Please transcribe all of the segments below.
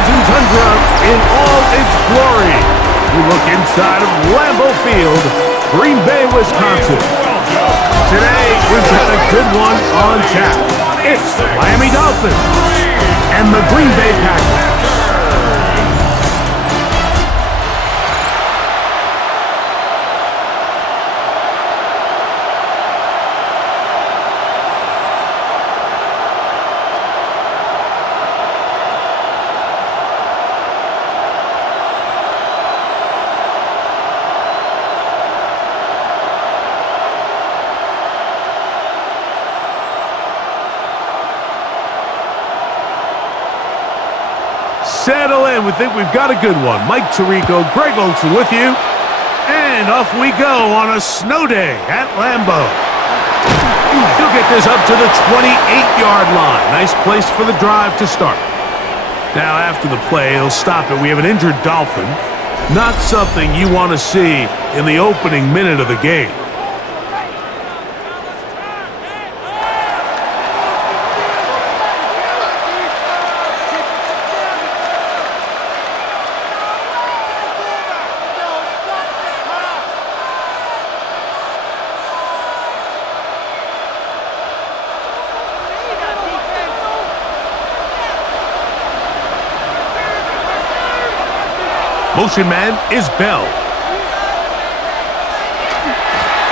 frozen tundra in all its glory. We look inside of Lambeau Field, Green Bay, Wisconsin. Today, we've got a good one on tap. It's the Miami Dolphins and the Green Bay Packers. Settle in. We think we've got a good one. Mike Tirico, Greg Olsen with you. And off we go on a snow day at Lambeau. He'll get this up to the 28-yard line. Nice place for the drive to start. Now after the play, he'll stop it. We have an injured Dolphin. Not something you want to see in the opening minute of the game. Motion man is Bell.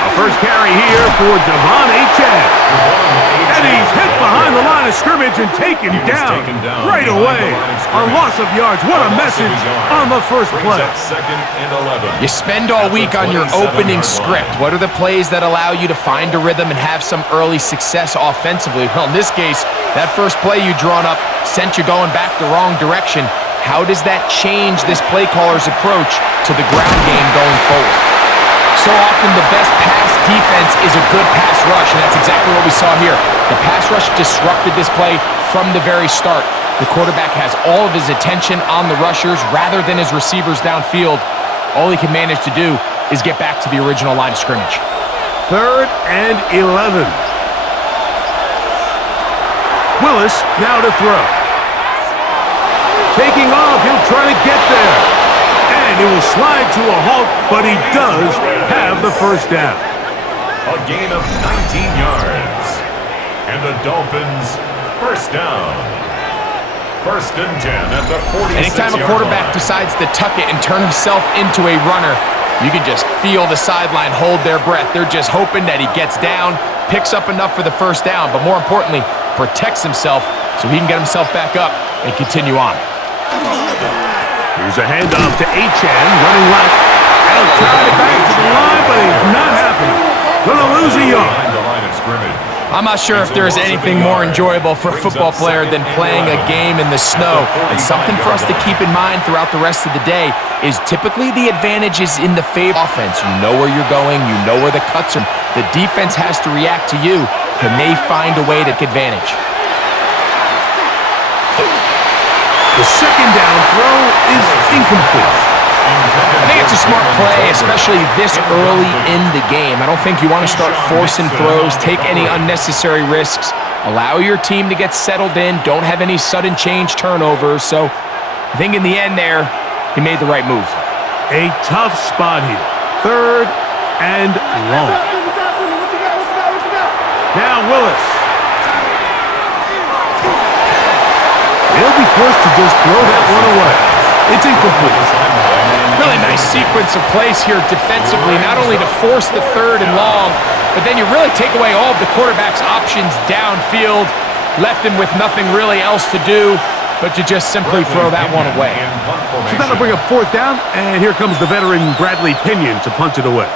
A first carry here for Devon Achane. And he's hit behind the line of scrimmage and taken down right away. A loss of yards. What a message on the first play. You spend all week on your opening script. What are the plays that allow you to find a rhythm and have some early success offensively? Well, in this case, that first play you drawn up sent you going back the wrong direction. How does that change this play caller's approach to the ground game going forward? So often the best pass defense is a good pass rush, and that's exactly what we saw here. The pass rush disrupted this play from the very start. The quarterback has all of his attention on the rushers rather than his receivers downfield. All he can manage to do is get back to the original line of scrimmage. 3rd and 11. Willis now to throw. Taking off, he'll try to get there. And he will slide to a halt, but he does have the first down. A gain of 19 yards. And the Dolphins first down. 1st and 10 at the 46-yard line. Anytime a quarterback decides to tuck it and turn himself into a runner, you can just feel the sideline hold their breath. They're just hoping that he gets down, picks up enough for the first down, but more importantly, protects himself so he can get himself back up and continue on. Here's a handoff to Achane, running left. He'll try to back to the line, but he's not happening. Gonna lose a yard. I'm not sure if there is anything more enjoyable for a football player than playing a game in the snow. And something for us to keep in mind throughout the rest of the day is typically the advantage is in the favor offense. You know where you're going. You know where the cuts are. The defense has to react to you. Can they find a way to take advantage? The second down throw is incomplete. I think it's a smart play, especially this early in the game. I don't think you want to start forcing throws, take any unnecessary risks, allow your team to get settled in, don't have any sudden change turnovers. So I think in the end there, he made the right move. A tough spot here. 3rd and long. Now Willis. They'll be forced to just throw that one away. It's incomplete. Really nice sequence of plays here defensively, not only to force the 3rd and long, but then you really take away all of the quarterback's options downfield, left him with nothing really else to do but to just simply throw that one away. So that'll bring up 4th down, and here comes the veteran Bradley Pinion to punt it away.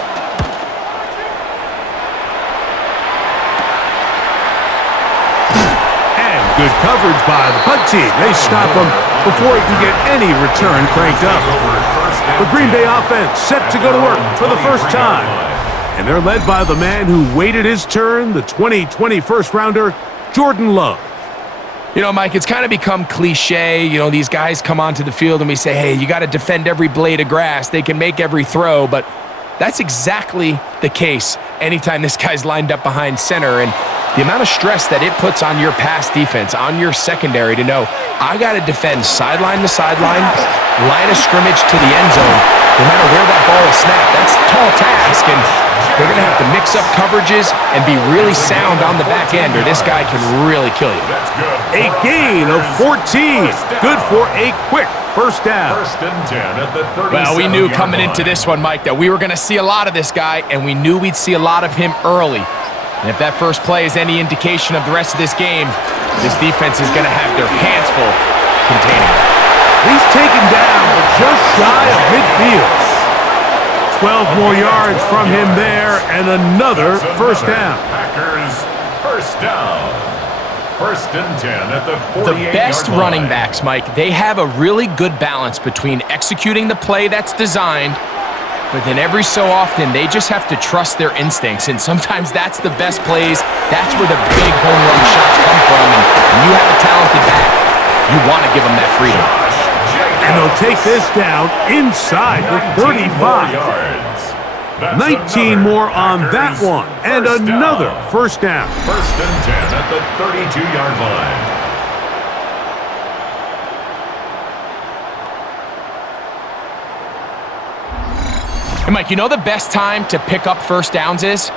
Good coverage by the punt team. They stop him before he can get any return cranked up. The Green Bay offense set to go to work for the first time. And they're led by the man who waited his turn, the 2020 first-rounder, Jordan Love. You know, Mike, it's kind of become cliche. You know, these guys come onto the field and we say, hey, you got to defend every blade of grass. They can make every throw, but that's exactly the case anytime this guy's lined up behind center. And the amount of stress that it puts on your pass defense, on your secondary to know, I got to defend sideline to sideline, line of scrimmage to the end zone, no matter where that ball is snapped. That's a tall task, and they're going to have to mix up coverages and be really sound on the back end, or this guy can really kill you. A gain of 14. Good for a quick first down. First and 10 at the 37. Well, we knew coming into this one, Mike, that we were going to see a lot of this guy, and we knew we'd see a lot of him early. And if that first play is any indication of the rest of this game, this defense is going to have their hands full containing him. He's taken down just shy of midfield. 12 more yards from him there, and another first down. Packers first down. First and 10 at the 48-yard line. The best running backs, Mike, they have a really good balance between executing the play that's designed, but then every so often they just have to trust their instincts, and sometimes that's the best plays. That's where the big home run shots come from, and when you have a talented back, you want to give them that freedom. And they'll take this down inside the 35. 19 more on that one, and another first down. First and 10 at the 32-yard line. And Mike, you know the best time to pick up first downs is?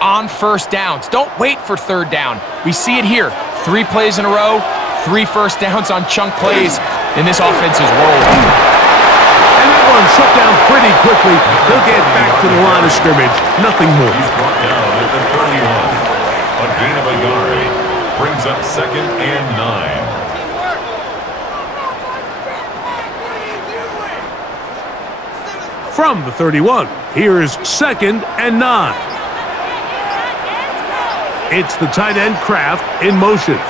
On first downs. Don't wait for third down. We see it here. 3 plays in a row, 3 first downs on chunk plays, and this offense is rolling. And that one shut down pretty quickly. He'll get back to the line of scrimmage. Nothing more. He's brought down at the 31. A gain of a yard. Brings up second and 9. From the 31, here's second and 9. It's the tight end Kraft in motion.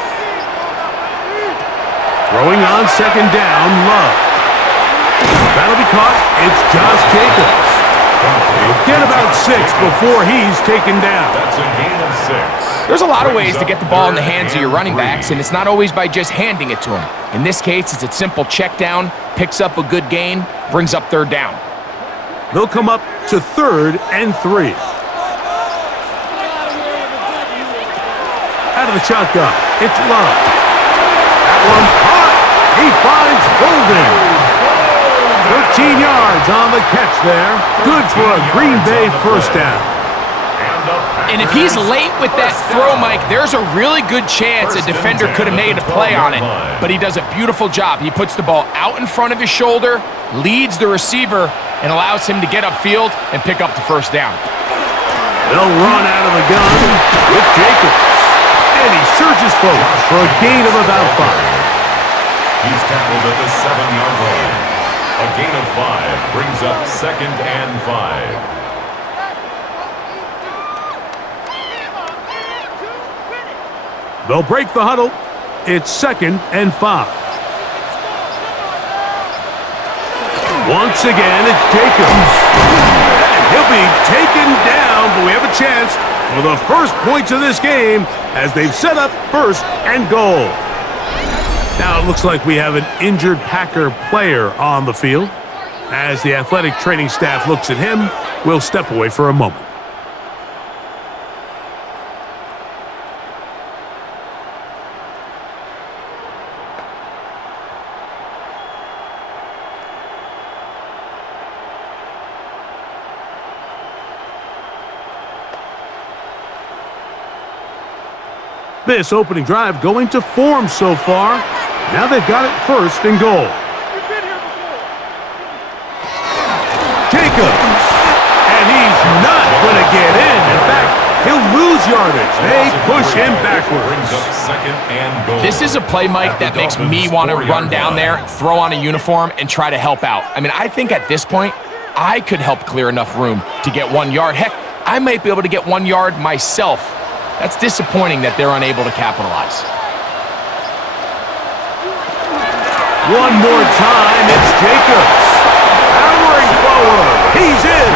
Throwing on second down, Love. That'll be caught. It's Josh Jacobs. He'll get about 6 before he's taken down. That's a gain of 6. There's a lot of ways to get the ball in the hands of your running backs, and it's not always by just handing it to them. In this case, it's a simple check down, picks up a good gain, brings up third down. They'll come up to third and 3. Out of the shotgun, it's Love. That one caught. He finds Golden. 13 yards on the catch there. Good for a Green Bay first down. And if he's late with that throw, Mike, there's a really good chance a defender could have made a play on it. But he does a beautiful job. He puts the ball out in front of his shoulder, leads the receiver, and allows him to get upfield and pick up the first down. They'll run out of the gun with Jacobs. And he surges forward for a gain of about 5. He's tackled at the 7-yard line. A gain of 5 brings up second and 5. They'll break the huddle. It's second and 5. Once again, it's Jacobs. And he'll be taken down, but we have a chance for the first points of this game as they've set up first and goal. Now it looks like we have an injured Packer player on the field. As the athletic training staff looks at him, we'll step away for a moment. This opening drive going to form so far. Now they've got it first and goal. Jacobs. And he's not going to get in. In fact, he'll lose yardage. They push him backwards. This is a play, Mike, that makes me want to run down there, throw on a uniform, and try to help out. I mean, I think at this point, I could help clear enough room to get 1 yard. Heck, I might be able to get 1 yard myself. That's disappointing that they're unable to capitalize. One more time, it's Jacobs. Powering forward. He's in.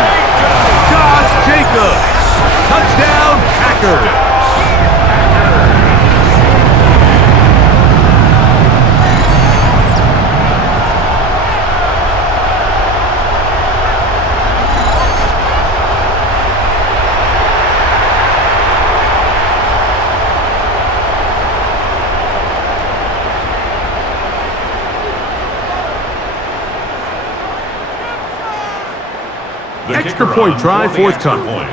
Josh Jacobs. Touchdown, Packers. extra point try forthcoming.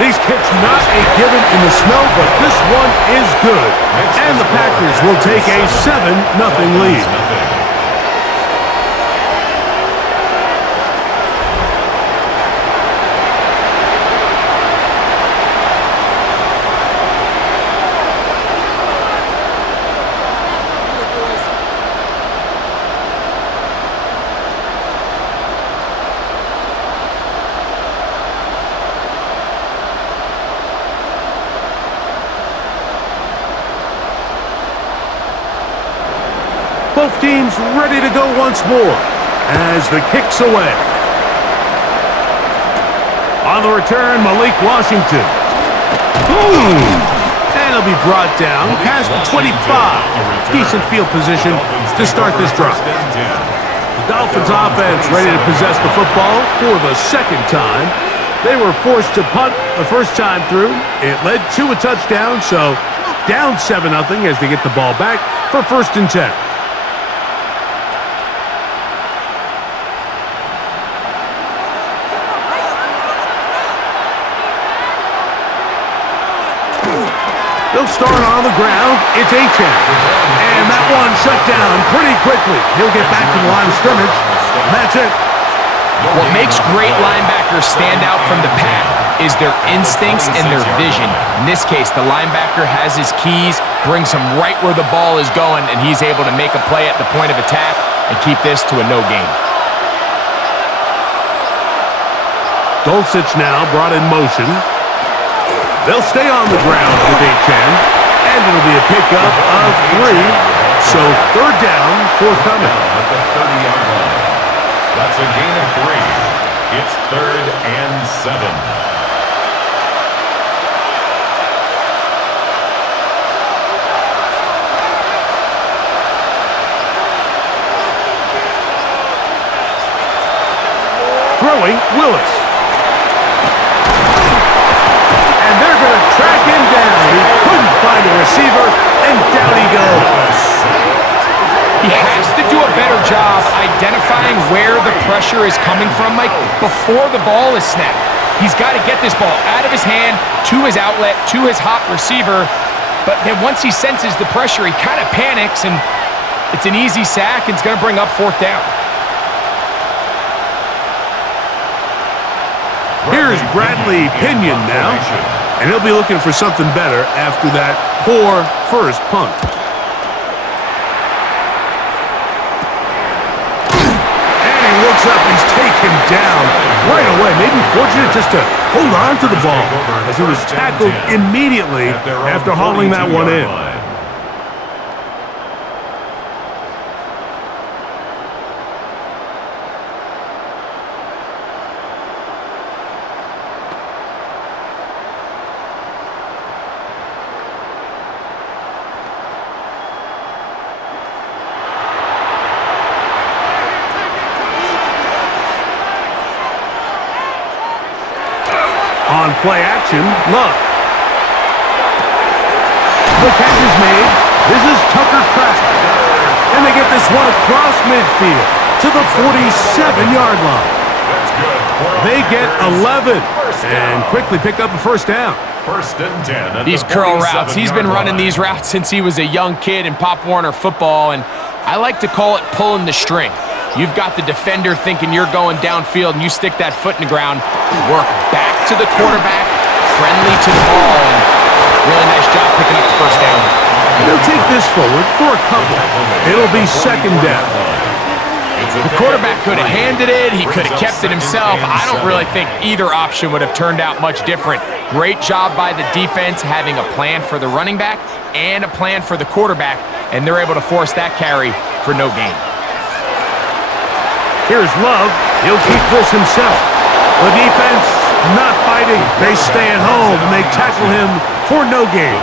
These kicks not a given in the snow, but this one is good. And the Packers will take a 7-0 lead. Both teams ready to go once more as the kick's away. On the return, Malik Washington. Boom! And he'll be brought down past the 25. Decent field position to start this drive. The Dolphins offense ready to possess the football for the second time. They were forced to punt the first time through. It led to a touchdown, so down 7-0 as they get the ball back for 1st and 10. They'll start on the ground. It's Achane. And that one shut down pretty quickly. He'll get back to the line of scrimmage. And that's it. What makes great linebackers stand out from the pack is their instincts and their vision. In this case, the linebacker has his keys, brings him right where the ball is going, and he's able to make a play at the point of attack and keep this to a no gain. Dulcich now brought in motion. They'll stay on the ground with Achane, and it'll be a pickup of 3. So 3rd down, forthcoming. At the 30-yard line. That's a gain of 3. It's 3rd and 7. Throwing, Willis. And they're going to track him down. He couldn't find a receiver, and down he goes. He has to do a better job identifying where the pressure is coming from, Mike, before the ball is snapped. He's got to get this ball out of his hand, to his outlet, to his hot receiver. But then once he senses the pressure, he kind of panics, and it's an easy sack, and it's going to bring up 4th down. Here's Bradley Pinion now, and he'll be looking for something better after that poor first punt. And he looks up, he's taken down right away. Maybe fortunate just to hold on to the ball as he was tackled immediately after hauling that one in. On play action, Love. The catch is made. This is Tucker Kraft. And they get this one across midfield to the 47-yard line. They get 11 and quickly pick up a 1st down. 1st and 10. These curl routes, he's been running these routes since he was a young kid in Pop Warner football, and I like to call it pulling the string. You've got the defender thinking you're going downfield, and you stick that foot in the ground, work back to the quarterback, friendly to the ball, and really nice job picking up the 1st down. They'll take this forward for a couple. It'll be 2nd down. The quarterback could have handed it. He could have kept it himself. I don't really think either option would have turned out much different. Great job by the defense having a plan for the running back and a plan for the quarterback, and they're able to force that carry for no gain. Here's Love. He'll keep this himself. The defense not fighting. They stay at home, and they tackle him for no gain.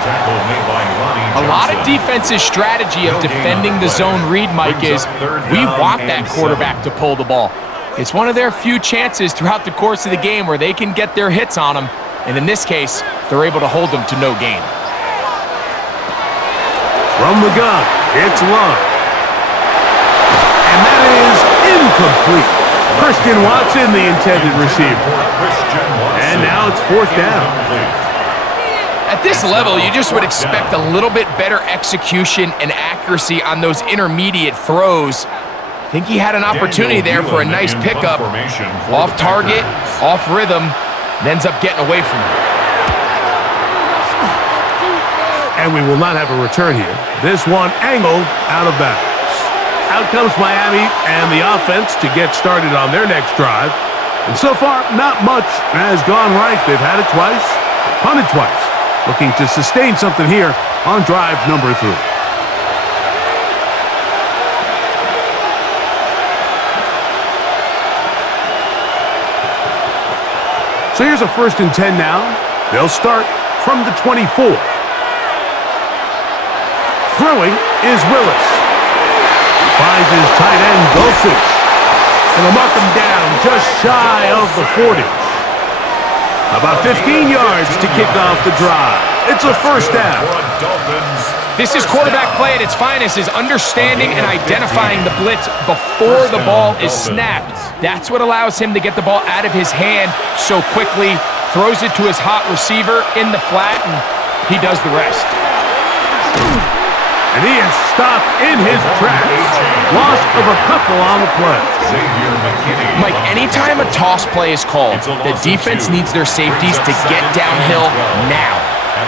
A lot of defense's strategy of defending the zone read, Mike, is we want that quarterback to pull the ball. It's one of their few chances throughout the course of the game where they can get their hits on them, and in this case, they're able to hold them to no gain. From the gun, it's Love. complete. Christian Watson, the intended receiver. And now it's fourth down. At this level, you just would expect a little bit better execution and accuracy on those intermediate throws. I think he had an opportunity there for a nice pickup. Off target, off rhythm, and ends up getting away from him. And we will not have a return here. This one angled out of bounds. Out comes Miami and the offense to get started on their next drive. And so far, not much has gone right. They've had it twice, punted twice. Looking to sustain something here on drive number 3. So here's a 1st and 10 now. They'll start from the 24. Throwing is Willis. He finds his tight end, Dulcich. And they'll mark him down just shy of the 40. About 15 yards to kick off the drive. It's a 1st down. This is quarterback play at its finest, is understanding and identifying the blitz before the ball is snapped. That's what allows him to get the ball out of his hand so quickly, throws it to his hot receiver in the flat, and he does the rest. And he is stopped in his tracks. Loss of a couple on the play. Mike, anytime a toss play is called, the defense needs their safeties to get downhill now.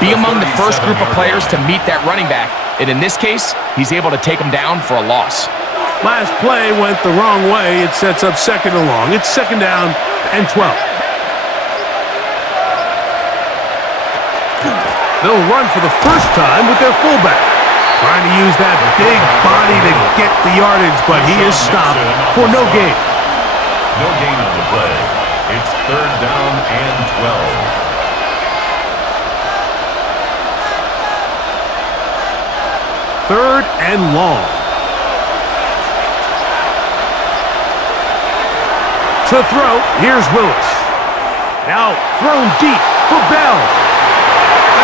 Be among the first group of players to meet that running back. And in this case, he's able to take him down for a loss. Last play went the wrong way. It sets up 2nd and long. It's 2nd down and 12. They'll run for the first time with their fullback. Trying to use that big body to get the yardage, but he is stopped for no gain. No gain on the play. It's 3rd down and 12. Third and long. To throw, here's Willis. Now thrown deep for Bell.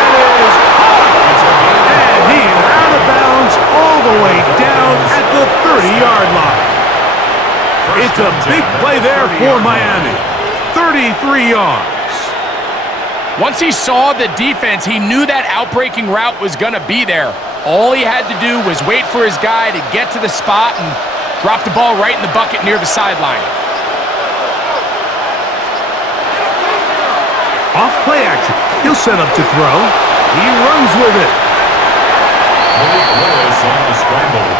That is hard. And he is out of bounds all the way down at the 30-yard line. It's a big play there for Miami. 33 yards. Once he saw the defense, he knew that outbreaking route was going to be there. All he had to do was wait for his guy to get to the spot and drop the ball right in the bucket near the sideline. Off play action. He'll set up to throw. He runs with it. Malik Willis on the scramble.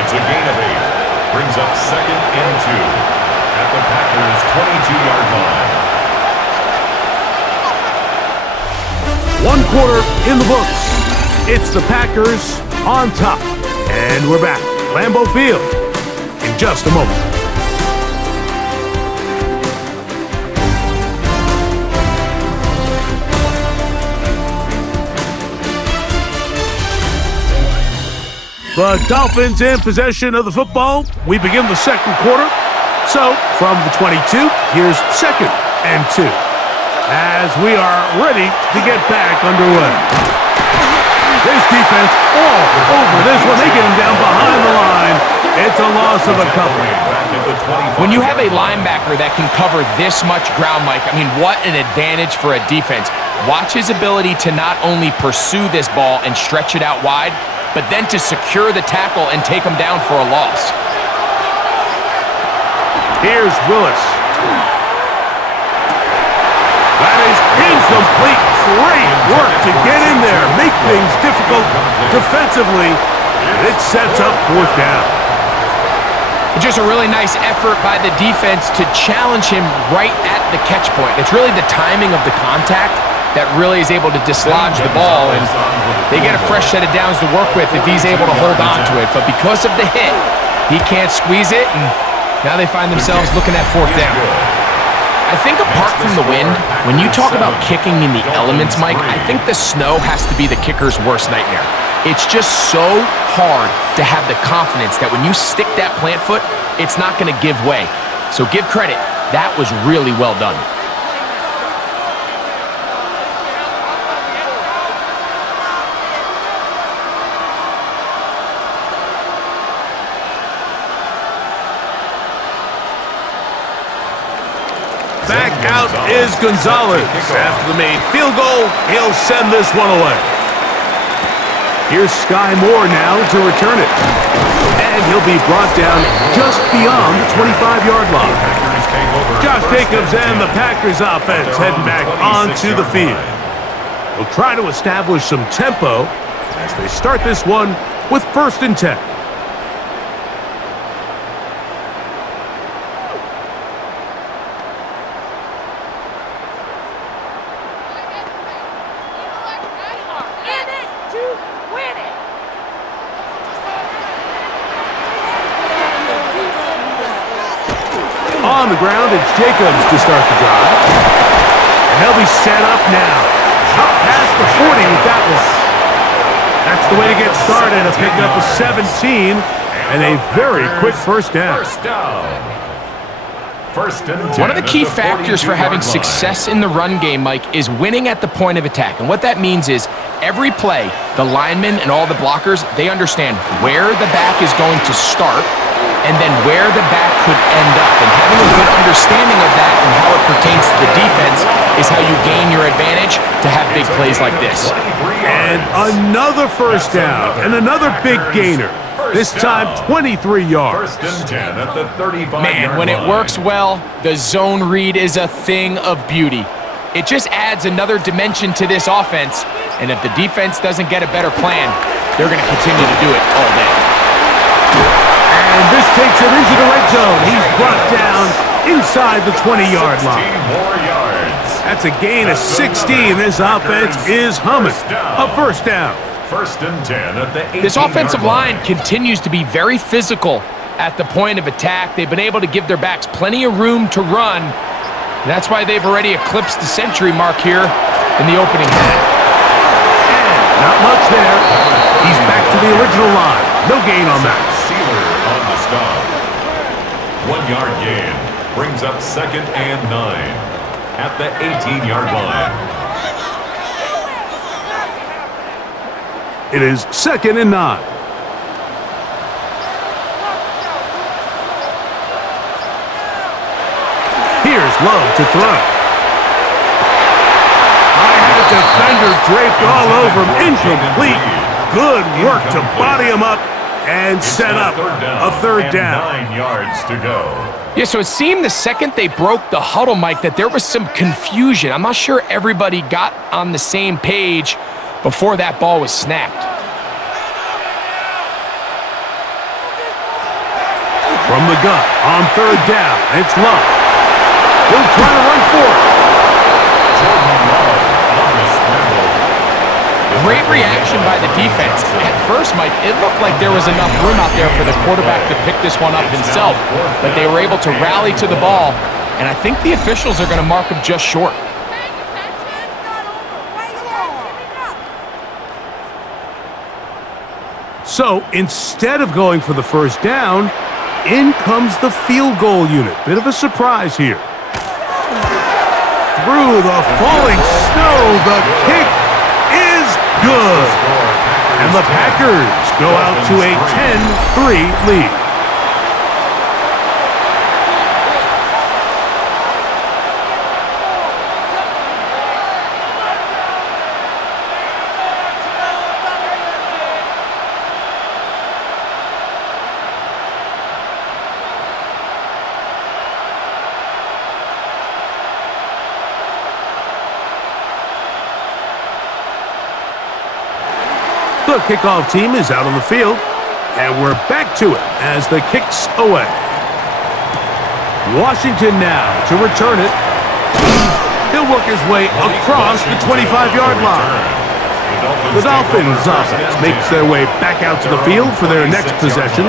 It's a gain of 8. Brings up 2nd and 2 at the Packers' 22-yard line. 1 quarter in the books. It's the Packers on top. And we're back. Lambeau Field in just a moment. The Dolphins in possession of the football. We begin the 2nd quarter. So, from the 22, here's 2nd and 2. As we are ready to get back underway. This defense all over this one. They get him down behind the line. It's a loss of a couple. When you have a linebacker that can cover this much ground, Mike, I mean, what an advantage for a defense. Watch his ability to not only pursue this ball and stretch it out wide, but then to secure the tackle and take him down for a loss. Here's Willis. That is incomplete. Great work to get in there, make things difficult defensively. It sets up 4th down. Just a really nice effort by the defense to challenge him right at the catch point. It's really the timing of the contact that really is able to dislodge the ball, and they get a fresh set of downs to work with if he's able to hold on to it. But because of the hit, he can't squeeze it, and now they find themselves looking at 4th down. I think apart from the wind, when you talk about kicking in the elements, Mike, I think the snow has to be the kicker's worst nightmare. It's just so hard to have the confidence that when you stick that plant foot, it's not going to give way. So give credit. That was really well done. out is Gonzalez. After the made field goal, he'll send this one away. Here's Sky Moore now to return it. And he'll be brought down just beyond the 25-yard line. Josh Jacobs and the Packers offense heading back onto the field. They'll try to establish some tempo as they start this one with 1st and 10. On the ground, it's Jacobs to start the drive. And they'll be set up now. Up past the 40 with that one. That's the way to get started. A pickup of 17 and a very quick first down. One of the key factors for having success in the run game, Mike, is winning at the point of attack. And what that means is every play, the linemen and all the blockers, they understand where the back is going to start and then where the back could end up. And having a good understanding of that and how it pertains to the defense is how you gain your advantage to have big plays like this. And another first down and another big gainer. This time 23 yards. 1st and 10 at the 35-yard Man, when it works well, the zone read is a thing of beauty. It just adds another dimension to this offense, and if the defense doesn't get a better plan, they're going to continue to do it all day. And this takes him into the red zone. He's brought down inside the 20-yard line. 16 more yards. That's a gain of 16. This offense is humming. A first down. 1st and 10 at the 18-yard This offensive line line. continues to be very physical at the point of attack. They've been able to give their backs plenty of room to run. That's why they've already eclipsed the century mark here in the opening half. And not much there. He's back to the original line. No gain on that. Sealer on the stop. 1-yard gain brings up 2nd and 9 at the 18-yard line. It is 2nd and 9. Here's Love to throw. I had a defender draped all over him. Incomplete. Good work to body him up and set up a third down. 9 yards to go. Yeah, so it seemed the second they broke the huddle, Mike, that there was some confusion. I'm not sure everybody got on the same page before that ball was snapped. From the gun on 3rd down, it's Love. He'll try to run for it. Jordan Love on the scramble. Great reaction by the defense. At first, Mike, it looked like there was enough room out there for the quarterback to pick this one up himself, but they were able to rally to the ball, and I think the officials are going to mark him just short. So instead of going for the first down, in comes the field goal unit. Bit of a surprise here. Through the falling snow, the kick is good. And the Packers go out to a 10-3 lead. The kickoff team is out on the field, and we're back to it as the kick's away. Washington now to return it. He'll work his way across the 25-yard line. The Dolphins offense makes their way back out to the field for their next possession.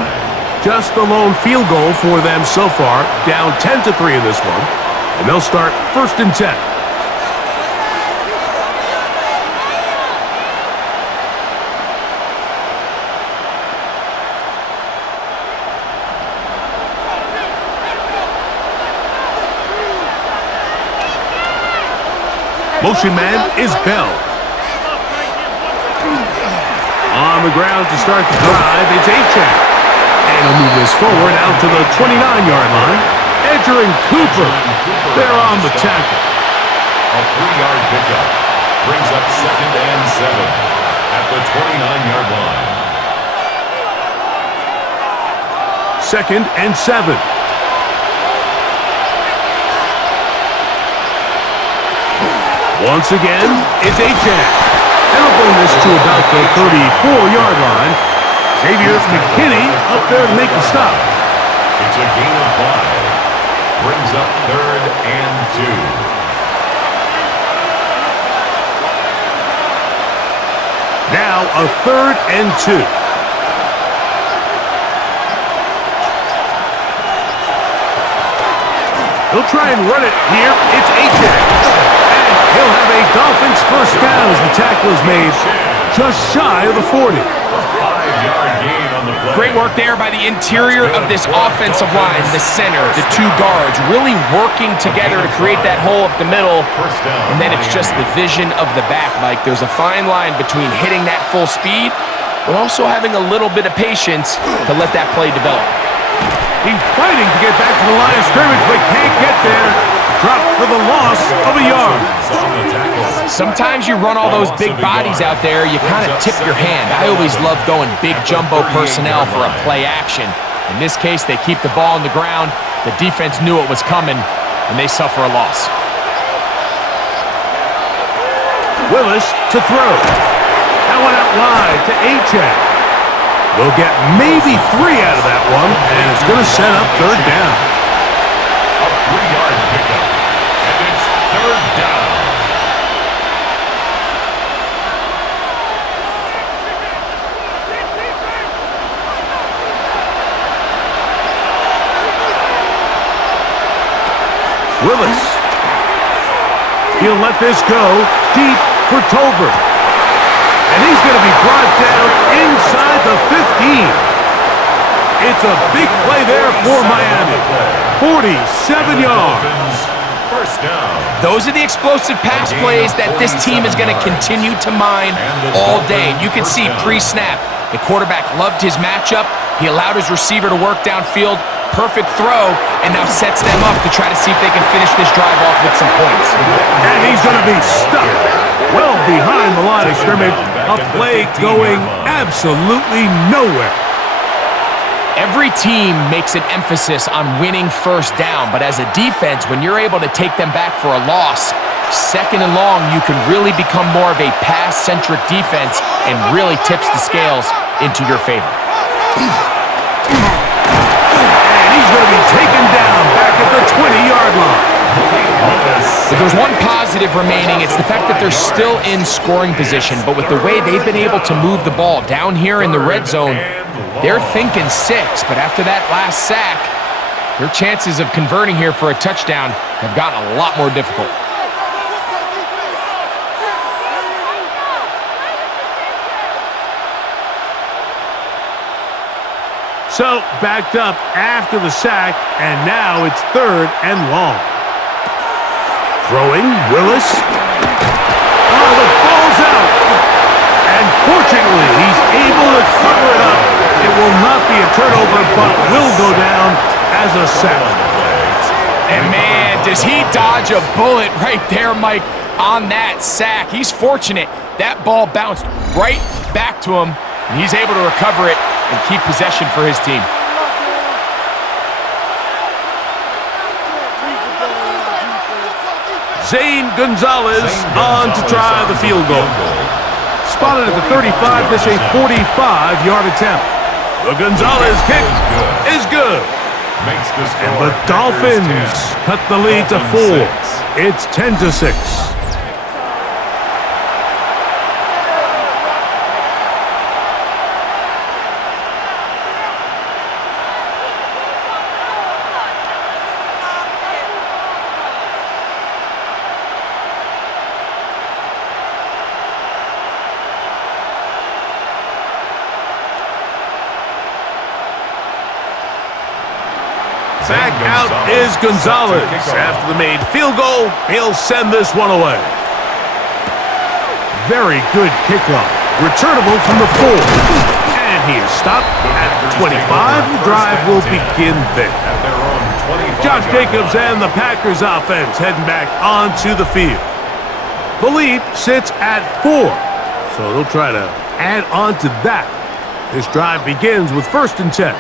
Just the lone field goal for them so far, down 10-3 in this one, and they'll start 1st and 10. Motion man is Bell. On the ground to start the drive, it's Achane. And he'll move this forward out to the 29-yard line. Edger and Cooper, they're on the tackle. A 3-yard pickup brings up 2nd and 7 at the 29-yard line. 2nd and 7. Once again, it's Achane. And a bonus to about the 34-yard line. Xavier McKinney up there to make the stop. It's a gain of 5. Brings up 3rd and 2. Now a 3rd and 2. He'll try and run it here. It's Achane. And he'll have a Dolphins first down as the tackle is made just shy of the 40. 5-yard gain on the play. Great work there by the interior of this offensive line, the center, the 2 guards, really working together to create that hole up the middle. And then it's just the vision of the back, Mike. There's a fine line between hitting that full speed, but also having a little bit of patience to let that play develop. He's fighting to get back to the line of scrimmage, but can't get there. Dropped for the loss of a yard. Sometimes you run all those big bodies out there, you kind of tip your hand. I always love going big jumbo personnel for a play action. In this case, they keep the ball on the ground. The defense knew it was coming, and they suffer a loss. Willis to throw. That one out wide to Achane. They'll get maybe 3 out of that one, and it's going to set up 3rd down. A 3-yard pickup, and it's 3rd down. Willis. He'll let this go deep for Tolbert. And he's going to be brought down inside the 15. It's a big play there for Miami. 47 yards. First down. Those are the explosive pass plays that this team is going to continue to mine all day. And you can see pre-snap, the quarterback loved his matchup. He allowed his receiver to work downfield. Perfect throw, and now sets them up to try to see if they can finish this drive off with some points. And he's going to be stuck well behind the line of scrimmage. A play going absolutely nowhere. Every team makes an emphasis on winning first down, but as a defense, when you're able to take them back for a loss, 2nd and long, you can really become more of a pass-centric defense and really tips the scales into your favor. He's going to be taken down back at the 20-yard line. If there's one positive remaining, it's the fact that they're still in scoring position, but with the way they've been able to move the ball down here in the red zone, they're thinking 6, but after that last sack, their chances of converting here for a touchdown have gotten a lot more difficult. So, backed up after the sack, and now it's 3rd and long. Throwing, Willis. Oh, the ball's out. And fortunately, he's able to cover it up. It will not be a turnover, but will go down as a sack. And man, does he dodge a bullet right there, Mike, on that sack. He's fortunate. That ball bounced right back to him, and he's able to recover it and keep possession for his team. Zane Gonzalez on to try the field goal. Spotted at the 35, this a 45-yard attempt. The Gonzalez kick is good. And the Dolphins cut the lead to 4. It's 10-6. Back out is Gonzalez. After the made field goal, he'll send this one away. Very good kickoff. Returnable from the 4. And he is stopped at 25. The drive will begin there. At their own 25. Josh Jacobs and the Packers offense heading back onto the field. The lead sits at 4, so they'll try to add on to that. This drive begins with 1st and 10.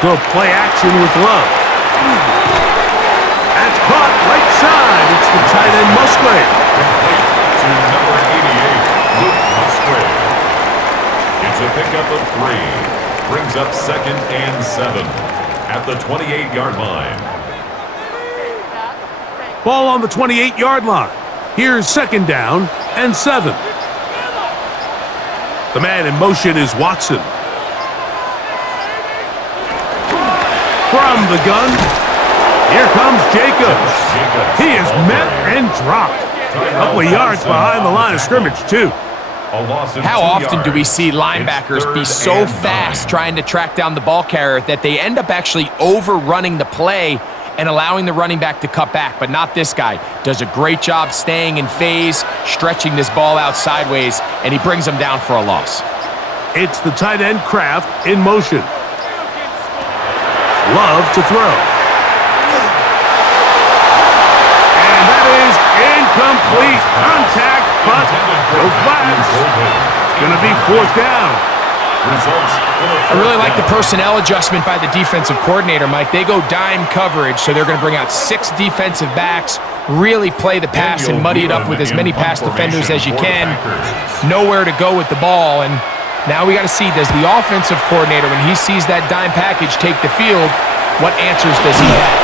Go play action with Love. That's caught right side. It's the tight end Musgrave. Complete to number 88, Luke Musgrave. It's a pickup of 3. Brings up 2nd and 7 at the 28-yard line. Ball on the 28-yard line. Here's 2nd down and 7. The man in motion is Watson. From the gun, here comes Jacobs. He is met and dropped. A couple of yards behind the line of scrimmage, too. How often do we see linebackers be so fast trying to track down the ball carrier that they end up actually overrunning the play and allowing the running back to cut back? But not this guy. Does a great job staying in phase, stretching this ball out sideways, and he brings them down for a loss. It's the tight end Kraft in motion. Love to throw. And that is incomplete. Contact, but no flags. It's going to be 4th down. I really like the personnel adjustment by the defensive coordinator, Mike. They go dime coverage, so they're going to bring out 6 defensive backs, really play the pass and muddy it up with as many pass defenders as you can. Nowhere to go with the ball, and now we got to see, does the offensive coordinator, when he sees that dime package take the field, what answers does he have?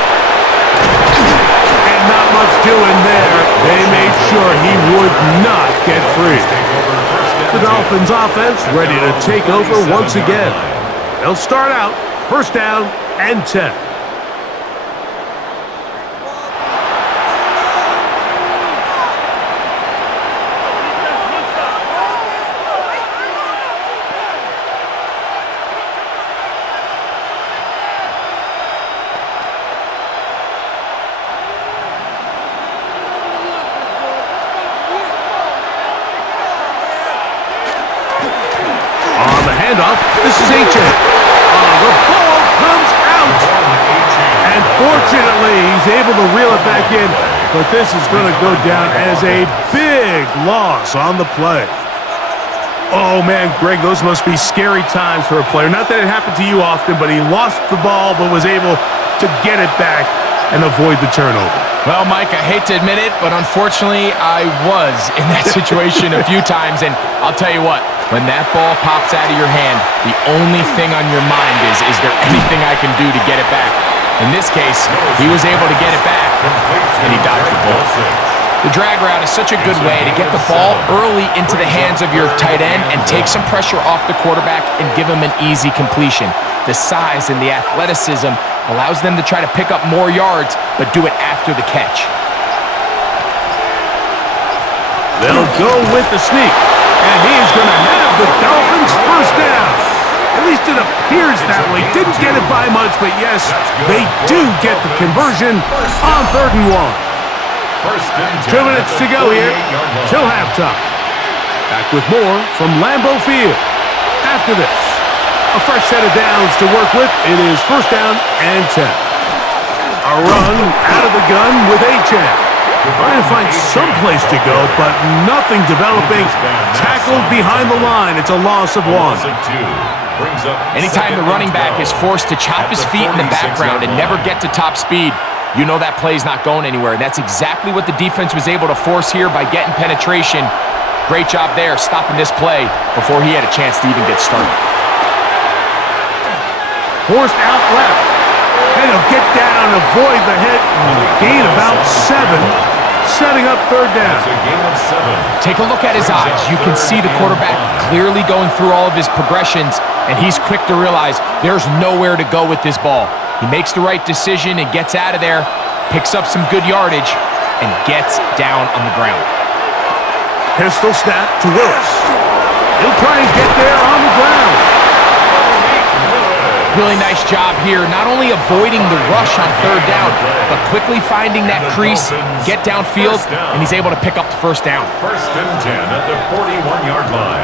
And not much doing there. They made sure he would not get free. The Dolphins offense ready to take over once again. They'll start out 1st down and 10. This is H.A. The ball comes out. And fortunately, he's able to reel it back in. But this is going to go down as a big loss on the play. Oh, man, Greg, those must be scary times for a player. Not that it happened to you often, but he lost the ball but was able to get it back and avoid the turnover. Well, Mike, I hate to admit it, but unfortunately, I was in that situation a few times. And I'll tell you what, when that ball pops out of your hand, the only thing on your mind is there anything I can do to get it back? In this case, he was able to get it back, and he dodged the ball. The drag route is such a good way to get the ball early into the hands of your tight end and take some pressure off the quarterback and give him an easy completion. The size and the athleticism allows them to try to pick up more yards, but do it after the catch. They'll go with the sneak, and he's going to have the Dolphins 1st down. At least it appears that way. Didn't get it by much, but yes, they do get the conversion on 3rd and 1. 2 minutes to go here till halftime. Back with more from Lambeau Field. After this, a fresh set of downs to work with. It is 1st down and 10. A run out of the gun with H.A. Trying to find some place to go, but nothing developing. Tackled behind the line. It's a loss of 1. Anytime the running back is forced to chop his feet in the background and never get to top speed, you know that play's not going anywhere. And that's exactly what the defense was able to force here by getting penetration. Great job there, stopping this play before he had a chance to even get started. Forced out left. And he'll get down, avoid the hit, gain about 7, setting up 3rd down. Take a look at his eyes. You can see the quarterback clearly going through all of his progressions, and he's quick to realize there's nowhere to go with this ball. He makes the right decision and gets out of there, picks up some good yardage, and gets down on the ground. Pistol snap to Willis. He'll try and get there on the ground. Really nice job here, not only avoiding the rush on third down, but quickly finding that crease, get downfield, and he's able to pick up the first down. First and 10 at the 41-yard line.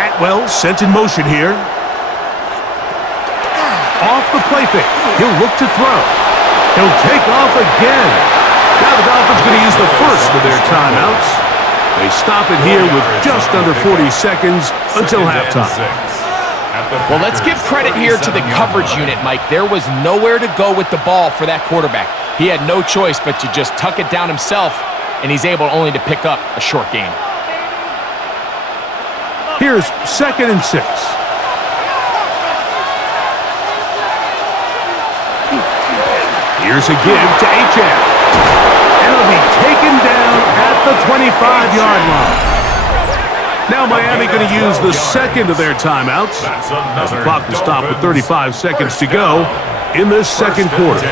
Atwell sent in motion here. Off the play fake. He'll look to throw. He'll take off again. Now the Dolphins going to use the first of their timeouts. They stop it here with just under 40 seconds until halftime. Well, let's give credit here to the coverage unit, Mike. There was nowhere to go with the ball for that quarterback. He had no choice but to just tuck it down himself, and he's able only to pick up a short gain. Here's 2nd and 6. Here's a give to H.M. And it'll be taken down at the 25-yard line. Now Miami going to use the second of their timeouts as the clock will stop with 35 seconds to go in this second quarter.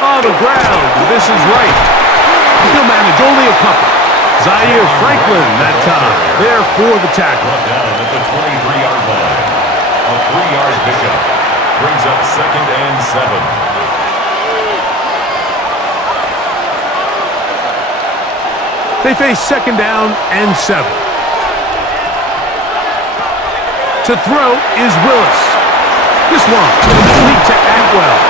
On the ground, this is right. He'll manage only a couple. Zaire Franklin that time, there for the tackle. Down at the 23-yard line. A 3-yard pickup brings up 2nd and 7. They face 2nd down and 7. To throw is Willis. This one, complete to Atwell.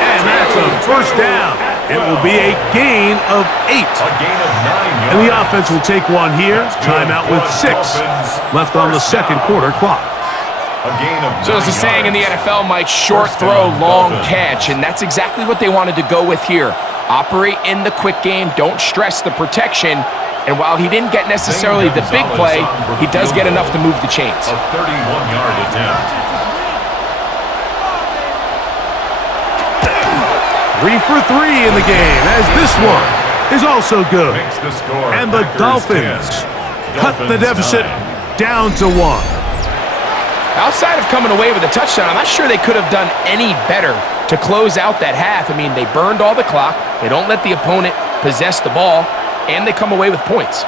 And that's a first down. It will be a gain of 8. A gain of 9 yards. And the offense will take one here. Timeout with 6 left on the second quarter clock. A gain of 9 So as a saying in the NFL, Mike, short throw, long catch, and that's exactly what they wanted to go with here. Operate in the quick game, don't stress the protection, and while he didn't get necessarily the big play, he does get enough to move the chains. A 31-yard attempt. 3 for 3 in the game, as this one is also good. And the Dolphins cut the deficit down to 1. Outside of coming away with a touchdown, I'm not sure they could have done any better to close out that half. I mean, they burned all the clock, they don't let the opponent possess the ball, and they come away with points.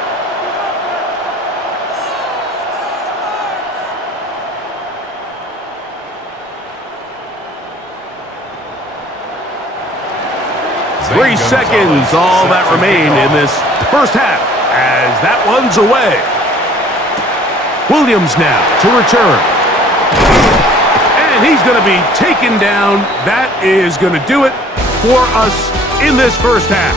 Three seconds, all that remain in this first half, as that one's away. Williams now to return. And he's going to be taken down. That is going to do it for us in this first half.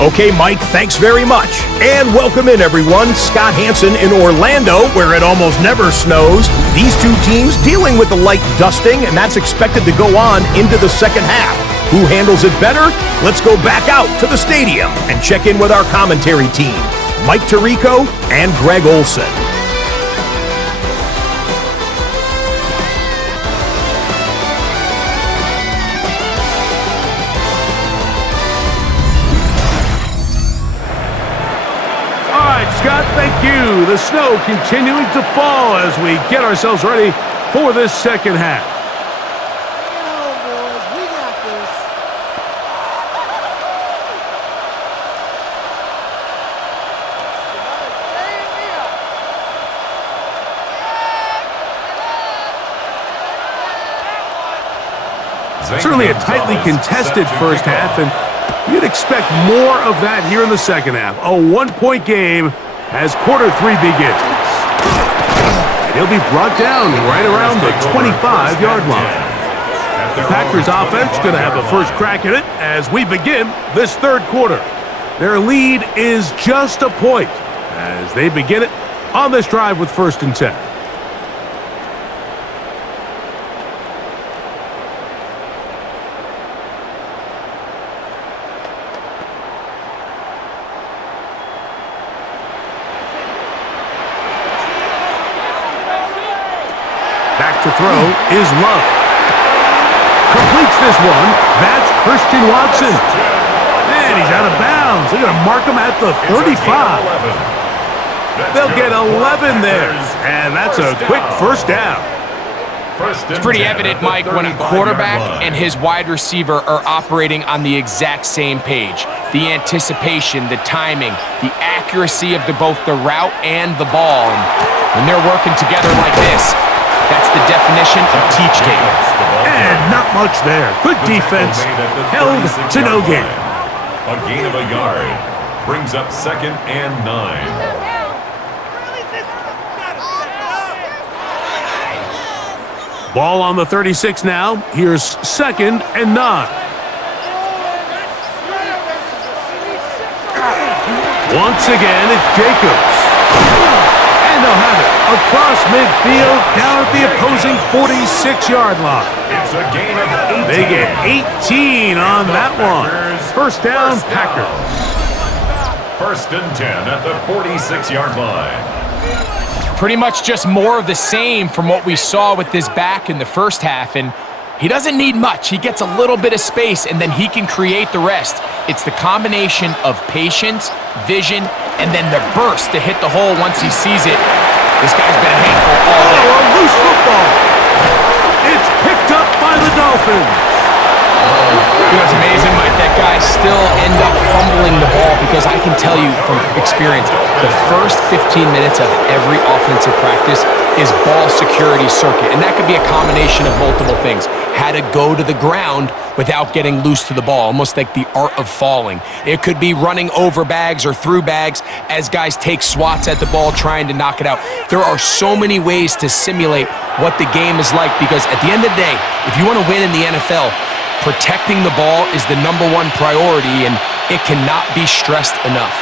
Okay, Mike, thanks very much. And welcome in, everyone. Scott Hansen in Orlando, where it almost never snows. These two teams dealing with a light dusting, and that's expected to go on into the second half. Who handles it better? Let's go back out to the stadium and check in with our commentary team, Mike Tirico and Greg Olson. Scott, thank you. The snow continuing to fall as we get ourselves ready for this second half. We got this. Certainly a tightly contested first half, and you'd expect more of that here in the second half. A one-point game as quarter 3 begins. And he'll be brought down right around the 25-yard line. The Packers offense going to have a first crack at it as we begin this third quarter. Their lead is just a point as they begin it on this drive with 1st and 10. Back to throw is Love. Completes this one. That's Christian Watson. And he's out of bounds. They're going to mark him at the 35. They'll get 11 there. And that's a quick first down. It's pretty evident, Mike, when a quarterback and his wide receiver are operating on the exact same page. The anticipation, the timing, the accuracy of both the route and the ball. And when they're working together like this, that's the definition of teach game. And not much there. Good defense, held to no gain. A gain of a yard brings up 2nd and 9. Ball on the 36 now. Here's 2nd and 9. Once again, it's Jacobs. And they'll have it across midfield down at the opposing 46-yard line. It's a gain of 18. They get 18 on that one. First down, Packers. 1st and 10 at the 46-yard line. Pretty much just more of the same from what we saw with this back in the first half, and he doesn't need much. He gets a little bit of space, and then he can create the rest. It's the combination of patience, vision, and then the burst to hit the hole once he sees it. This guy's been a handful all day. Oh, a loose football. It's picked up by the Dolphins. You know, it's amazing, Mike, that guys still end up fumbling the ball because I can tell you from experience, the first 15 minutes of every offensive practice is ball security circuit, and that could be a combination of multiple things. How to go to the ground without getting loose to the ball, almost like the art of falling. It could be running over bags or through bags as guys take swats at the ball trying to knock it out. There are so many ways to simulate what the game is like because at the end of the day, if you want to win in the NFL, protecting the ball is the #1 priority, and it cannot be stressed enough.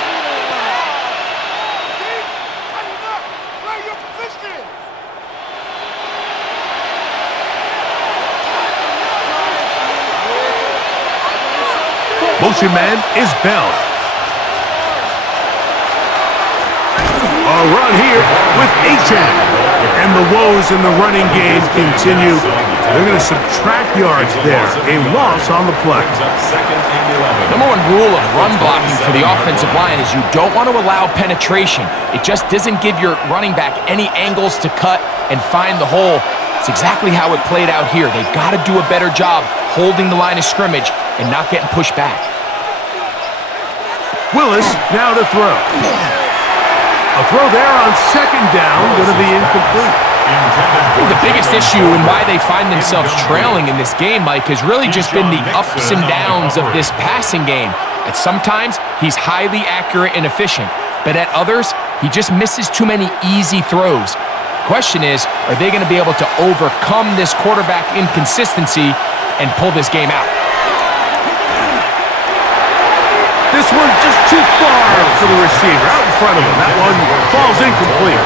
Motion man is Bell. A run here with H.M. And the woes in the running game continue. They're going to subtract yards there. A loss on the play. #1 rule of run blocking for the offensive line is you don't want to allow penetration. It just doesn't give your running back any angles to cut and find the hole. It's exactly how it played out here. They've got to do a better job holding the line of scrimmage and not getting pushed back. Willis now to throw. A throw there on 2nd down, going to be incomplete. The biggest issue and why they find themselves trailing in this game, Mike, has really just been the ups and downs of this passing game. At sometimes, he's highly accurate and efficient, but at others, he just misses too many easy throws. Question is, are they going to be able to overcome this quarterback inconsistency and pull this game out? This one just too far for the receiver, out in front of him. That one falls incomplete.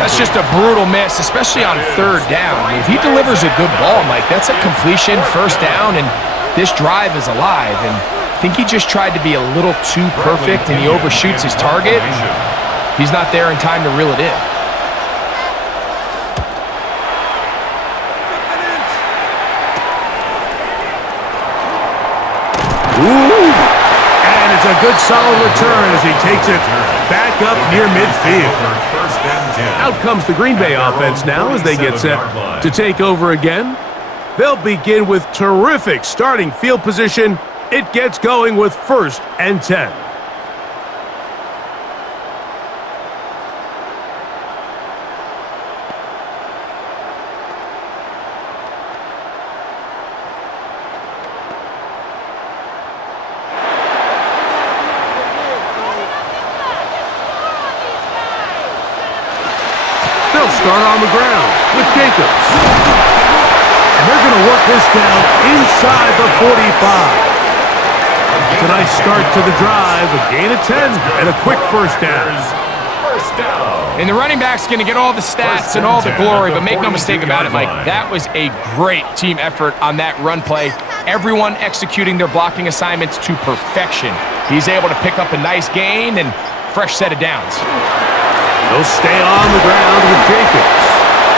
That's just a brutal miss, especially on 3rd down. I mean, if he delivers a good ball, Mike, that's a completion, 1st down, and this drive is alive. And I think he just tried to be a little too perfect, and he overshoots his target. He's not there in time to reel it in. Ooh. And it's a good solid return as he takes it back up near midfield. Out comes the Green Bay offense now as they get set to take over again. They'll begin with terrific starting field position. It gets going with 1st and 10. Start on the ground with Jacobs. And they're going to work this down inside the 45. It's a nice start to the drive, a gain of 10, and a quick first down. And the running back's going to get all the stats and all the glory, but make no mistake about it, Mike, that was a great team effort on that run play. Everyone executing their blocking assignments to perfection. He's able to pick up a nice gain and fresh set of downs. They'll stay on the ground with Jacobs.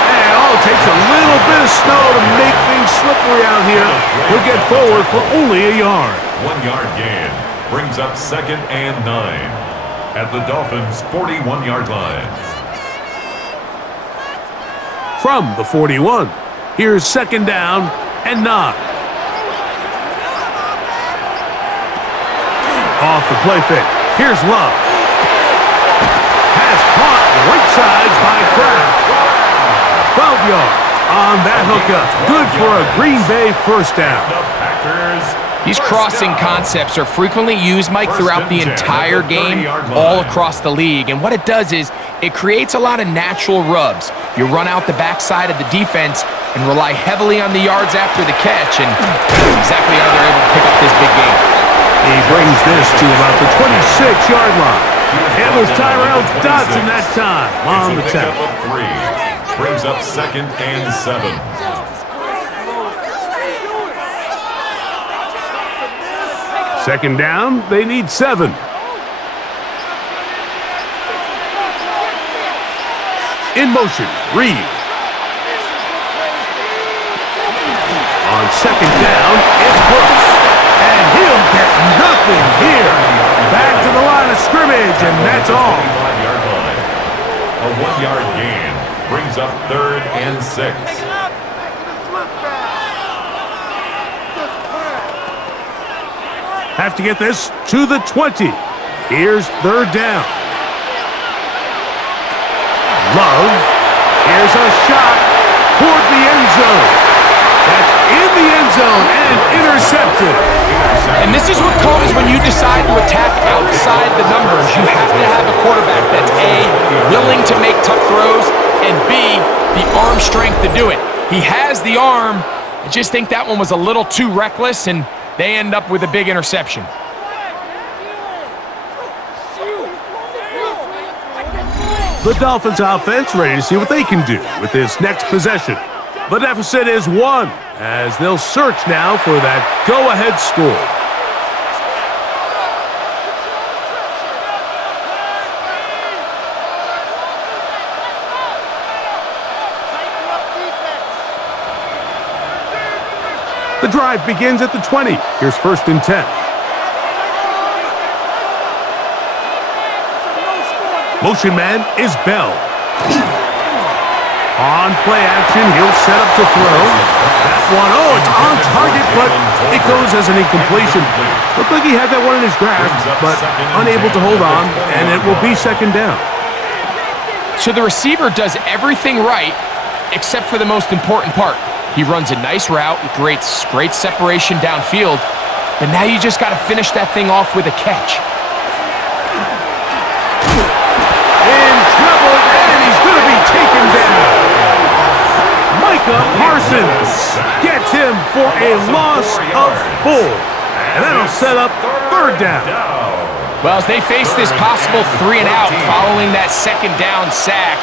And Oh, it takes a little bit of snow to make things slippery out here. He'll get forward for only a yard. 1 yard gain brings up 2nd and 9 at the Dolphins' 41-yard line. From the 41, here's 2nd down and 9. Off the play fake. Here's Love. Has caught right sides by Kraft. 12 yards on that hookup. Good for a Green Bay first down. The Packers. These crossing concepts are frequently used, Mike, throughout the entire game, all across the league. And what it does is it creates a lot of natural rubs. You run out the backside of the defense and rely heavily on the yards after the catch, and that's exactly how they're able to pick up this big game. He brings this to about the 26-yard line. It was Tyrell Dodson that time on the Pickup tackle. of 3 brings up 2nd and 7. Second down, they need 7. In motion, Reed. On 2nd down, it's Brooks. And he'll get nothing here. Back to the line of scrimmage, and that's all. 25-yard line. A 1-yard gain brings up 3rd and 6. Have to get this to the 20. Here's 3rd down. Love. Here's a shot toward the end zone. That's in the end zone and intercepted. And this is what comes when you decide to attack outside the numbers. You have to have a quarterback that's A, willing to make tough throws, and B, the arm strength to do it. He has the arm. I just think that one was a little too reckless, and they end up with a big interception. The Dolphins offense ready to see what they can do with this next possession. The deficit is 1 as they'll search now for that go-ahead score. The drive begins at the 20. Here's 1st and 10. Motion man is Bell. On play action, he'll set up to throw. That one, oh, it's on target, but it goes as an incompletion. Looked like he had that one in his grasp, but unable to hold on, and it will be 2nd down. So the receiver does everything right except for the most important part. He runs a nice route, great separation downfield, but now you just got to finish that thing off with a catch. In trouble, and he's going to be taken down. Micah Parsons gets him for a loss of 4, and that'll set up 3rd down. Well, as they face this possible 3 and out following that 2nd down sack,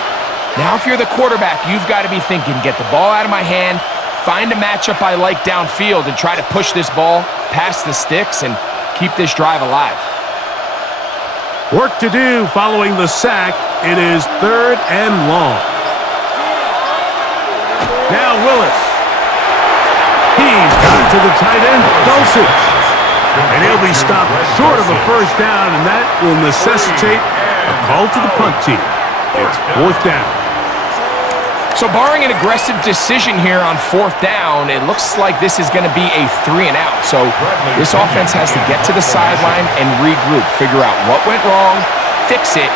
now if you're the quarterback, you've got to be thinking, get the ball out of my hand, find a matchup I like downfield, and try to push this ball past the sticks and keep this drive alive. Work to do following the sack. It is 3rd and long. Now Willis. He's got it to the tight end, Dulcich. And he'll be stopped short of a 1st down, and that will necessitate a call to the punt team. It's 4th down. So barring an aggressive decision here on 4th down, it looks like this is going to be a 3 and out. So this offense has to get to the sideline and regroup, figure out what went wrong, fix it,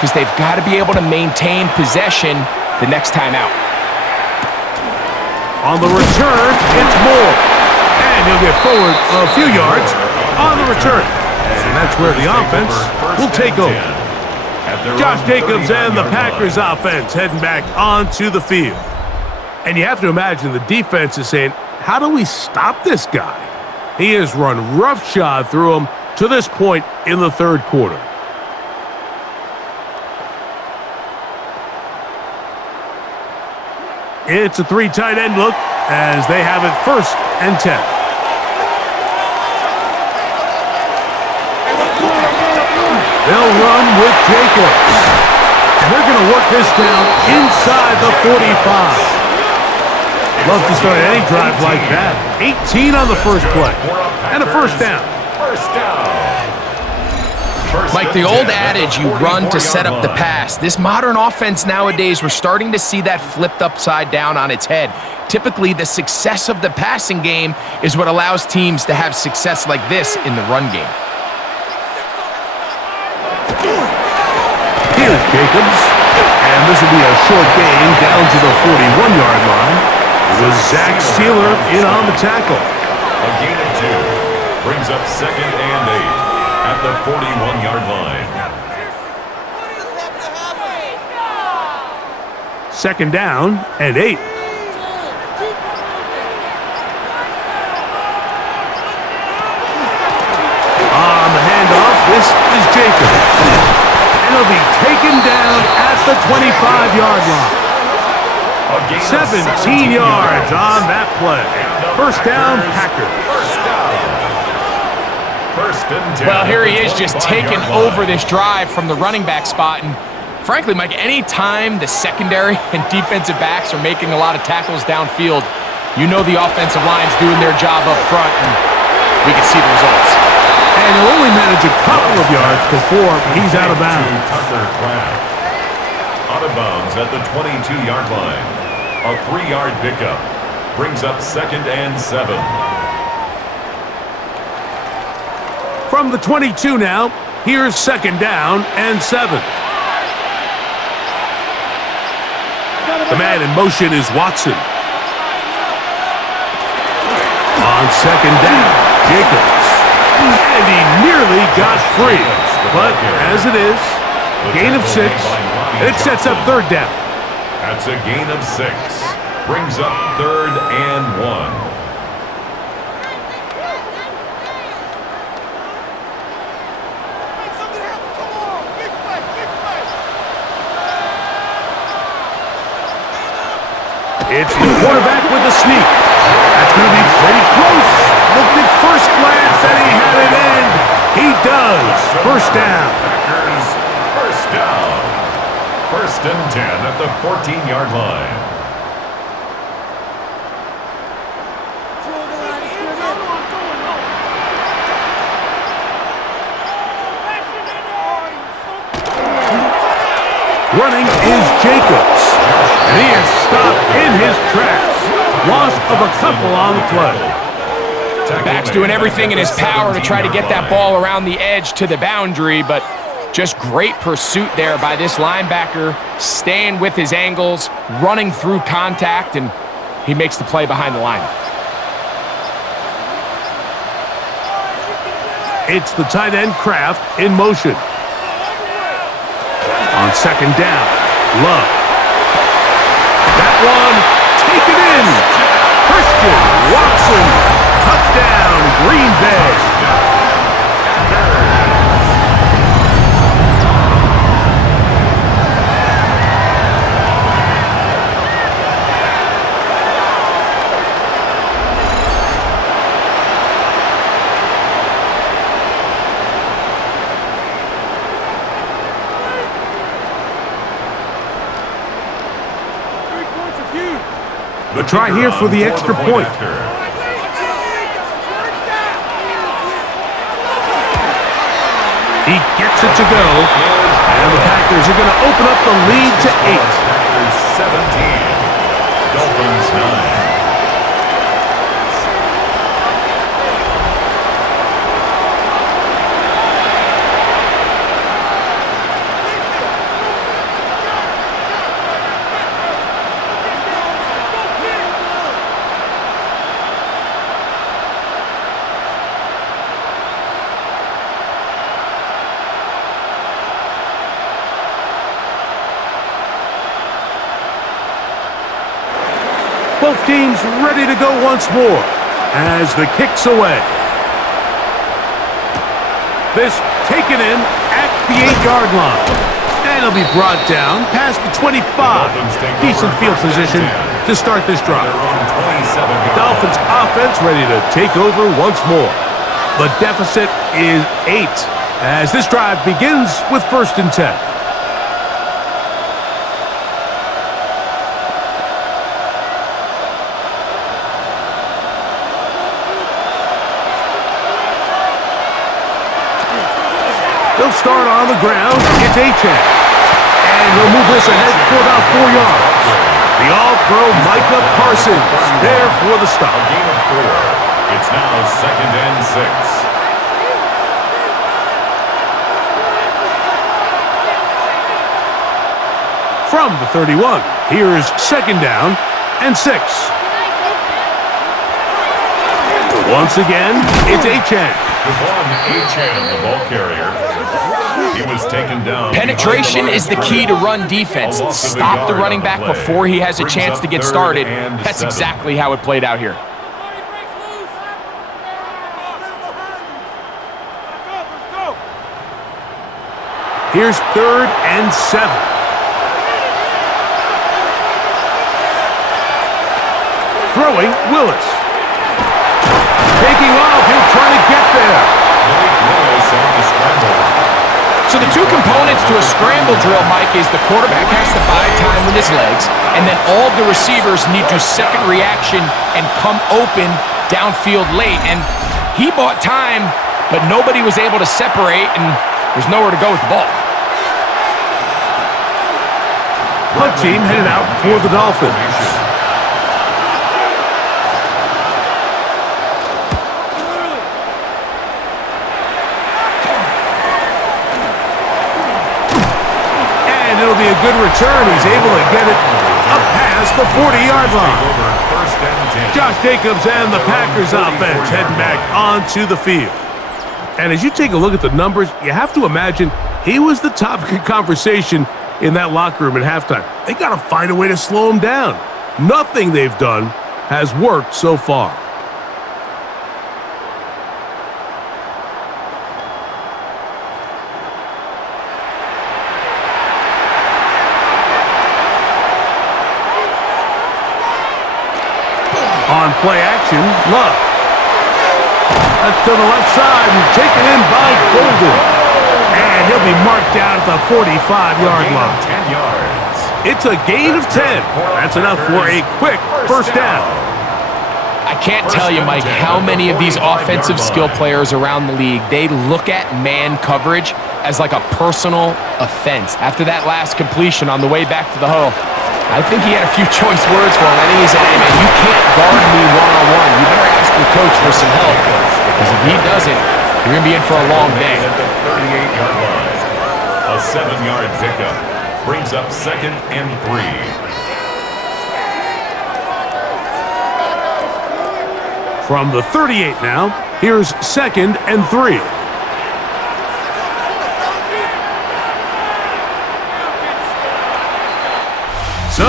because they've got to be able to maintain possession the next time out. On the return, it's Moore. And he'll get forward a few yards on the return. And that's where the offense will take over. Josh Jacobs and the Packers offense heading back onto the field. And you have to imagine the defense is saying, how do we stop this guy? He has run roughshod through him to this point in the 3rd quarter. It's a 3 tight end look as they have it 1st and 10. They'll run with Jacobs. And they're going to work this down inside the 45. Love to start any drive like that. 18 on the first play. And a first down. First down. Mike, the old adage, you run to set up the pass. This modern offense nowadays, we're starting to see that flipped upside down on its head. Typically, the success of the passing game is what allows teams to have success like this in the run game. Here's Jacobs. And this will be a short gain down to the 41-yard line. With Zach Sealer in on the tackle. A gain of 2. Brings up 2nd and 8 at the 41-yard line. 2nd down and 8. On the handoff, this is Jacobs. And he'll be taken down at the 25-yard line. 17 yards on that play. First down, Packers. Well, here he is just taking over this drive from the running back spot. And frankly, Mike, any time the secondary and defensive backs are making a lot of tackles downfield, you know the offensive line's doing their job up front, and we can see the results. And he'll only manage a couple of yards before he's out of bounds. Out of bounds at the 22-yard line. A 3-yard pickup. Brings up 2nd and 7. From the 22 now, here's 2nd down and 7. The man in motion is Watson. On 2nd down, Jacobs. And he nearly got free. But as it is, gain of 6. It sets up 3rd down. That's a gain of 6. Brings up 3rd and 1. It's the quarterback with the sneak. That's going to be pretty close. Looked at first glance and he had it in. He does. First down. Packers, first down. 1st and 10 at the 14-yard line. Running is Jacobs. And he is stopped in his tracks. Loss of a couple on the play. Back's doing everything in his power to try to get that ball around the edge to the boundary, but just great pursuit there by this linebacker, staying with his angles, running through contact, and he makes the play behind the line. It's the tight end Kraft in motion. On 2nd down, Love. That one taken in. Christian Watson. Touchdown, Green Bay. The try here for the extra point. He gets it to go, and the Packers are going to open up the lead to 8. Packers 17, Dolphins 9. Both teams ready to go once more as the kick's away. This taken in at the 8-yard line. And it'll be brought down past the 25. Decent field position to start this drive. The Dolphins offense ready to take over once more. The deficit is 8 as this drive begins with 1st and 10. They'll start on the ground. It's Achane. And he'll move this ahead for about 4 yards. The All-Pro Micah Parsons there for the stop. A gain of 4. It's now 2nd and 6. From the 31, here's 2nd down and 6. Once again, it's Achane. Devon Achane, the ball carrier. He was taken down. Penetration is the key to run defense. Stop the running back before he has a chance to get started. That's exactly how it played out here. Here's 3rd and 7. Throwing, Willis. Taking off, he'll try to get there. So the two components to a scramble drill, Mike, is the quarterback has to buy time with his legs, and then all the receivers need to second reaction and come open downfield late. And he bought time, but nobody was able to separate, and there's nowhere to go with the ball. Punt team headed out for the Dolphins. It'll be a good return. He's able to get it up past the 40-yard line. Josh Jacobs and the Packers offense heading back onto the field. And as you take a look at the numbers, you have to imagine he was the topic of conversation in that locker room at halftime. They got to find a way to slow him down. Nothing they've done has worked so far. On play action, Love. To the left side and taken in by Golden. And he'll be marked down at the 45-yard line. 10 yards. It's a gain of 10. That's enough for a quick first down. I can't tell you, Mike, how many of these offensive skill players around the league, they look at man coverage as like a personal offense. After that last completion on the way back to the huddle, I think he had a few choice words for him. I think he said, hey, man, you can't guard me one-on-one. You better ask your coach for some help, because if he doesn't, you're going to be in for a long day. At the 38-yard line. A 7-yard pickup brings up 2nd and 3. From the 38 now, here's 2nd and 3. So,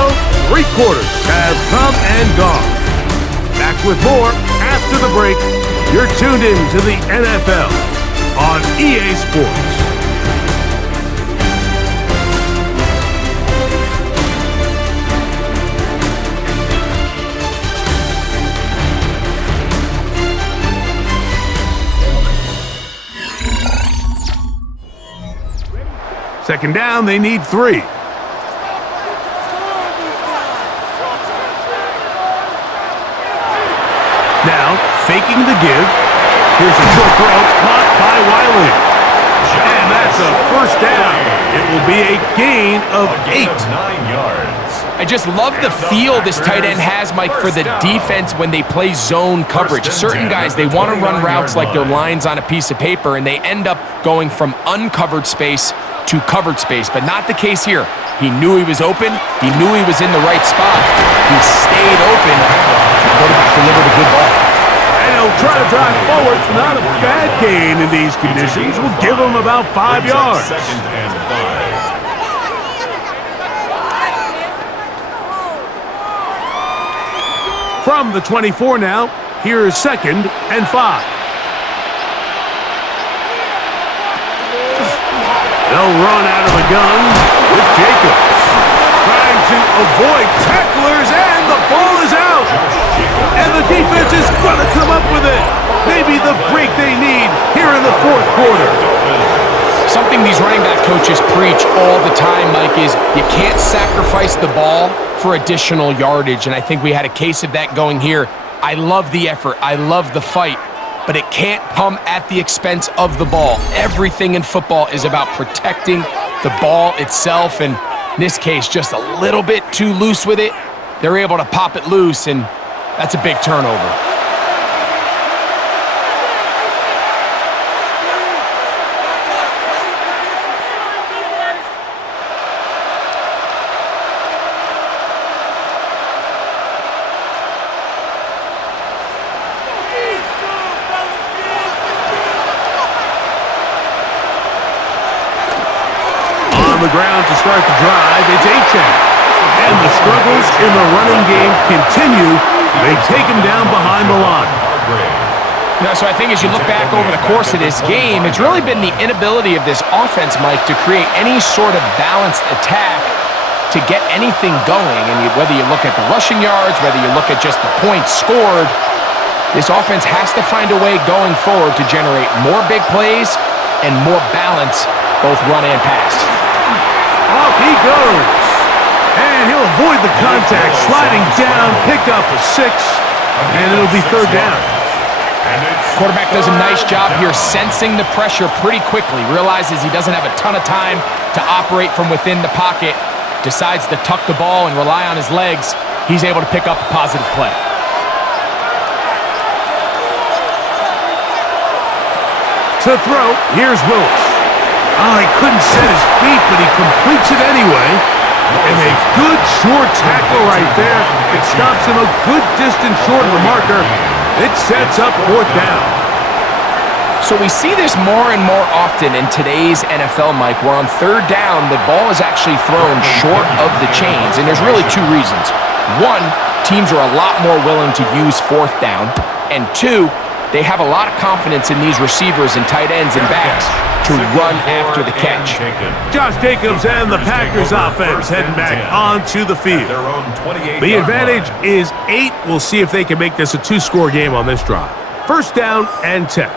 3 quarters have come and gone. Back with more after the break. You're tuned in to the NFL on EA Sports. Second down, they need 3. Now, faking the give. Here's a short throw, caught by Wiley. And that's a first down. It will be a gain of 8. 9 yards. I just love the feel this tight end has, Mike, for the defense when they play zone coverage. Certain guys, they want to run routes like they're lines on a piece of paper, and they end up going from uncovered space to covered space, but not the case here. He knew he was open. He knew he was in the right spot. He stayed open. The quarterback delivered a good ball. And he'll try to drive forward. Not a bad gain in these conditions. We'll give him about 5 yards. 2nd and 5. From the 24 now, here is 2nd and 5. They'll run out of the gun with Jacobs. Trying to avoid tacklers, and the ball is out. And the defense is going to come up with it. Maybe the break they need here in the 4th quarter. Something these running back coaches preach all the time, Mike, is you can't sacrifice the ball for additional yardage, and I think we had a case of that going here. I love the effort. I love the fight. but it can't come at the expense of the ball. Everything in football is about protecting the ball itself, and in this case, just a little bit too loose with it. They're able to pop it loose, and that's a big turnover. On the ground to start the drive, it's Achane. And the struggles in the running game continue. They take him down behind the line. So I think as you look back over the course of this game, it's really been the inability of this offense, Mike, to create any sort of balanced attack to get anything going. And whether you look at the rushing yards, whether you look at just the points scored, this offense has to find a way going forward to generate more big plays and more balance, both run and pass. Off he goes. And he'll avoid the contact, sliding down, pick up a 6, and it'll be third down. Quarterback does a nice job here sensing the pressure pretty quickly, realizes he doesn't have a ton of time to operate from within the pocket, decides to tuck the ball and rely on his legs. He's able to pick up a positive play. To throw, here's Willis. Oh, he couldn't set his feet, but he completes it anyway. And a good short tackle right there. It stops him a good distance short of the marker. It sets up fourth down. So we see this more and more often in today's NFL, Mike, where on third down, the ball is actually thrown short of the chains. And there's really two reasons. One, teams are a lot more willing to use fourth down. And two, they have a lot of confidence in these receivers and tight ends and backs to run after the catch. Josh Jacobs and the Packers offense heading back onto the field. The advantage is 8. We'll see if they can make this a 2-score game on this drive. First down and 10.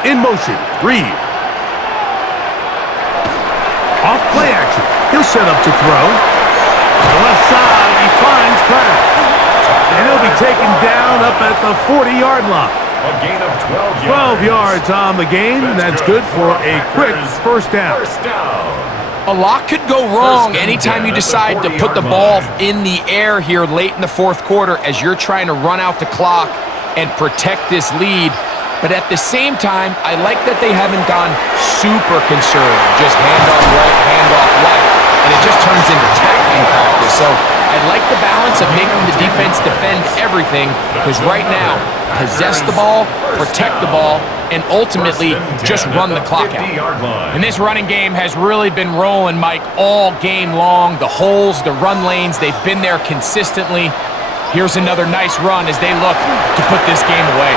In motion, Reed. Off play action. He'll set up to throw. To the left side, he finds Kraft. And he'll be taken down up at the 40-yard line. A gain of 12 yards on the game. That's good for a quick first down. A lot could go wrong anytime you decide to put the ball in the air here late in the fourth quarter as you're trying to run out the clock and protect this lead. But at the same time, I like that they haven't gone super conservative. Just handoff right, handoff left, and it just turns into tackling practice. So I like the balance of making the defense defend everything, because right now, possess the ball, protect the ball, and ultimately just run the clock out. And this running game has really been rolling, Mike, all game long. The holes, the run lanes, they've been there consistently. Here's another nice run as they look to put this game away.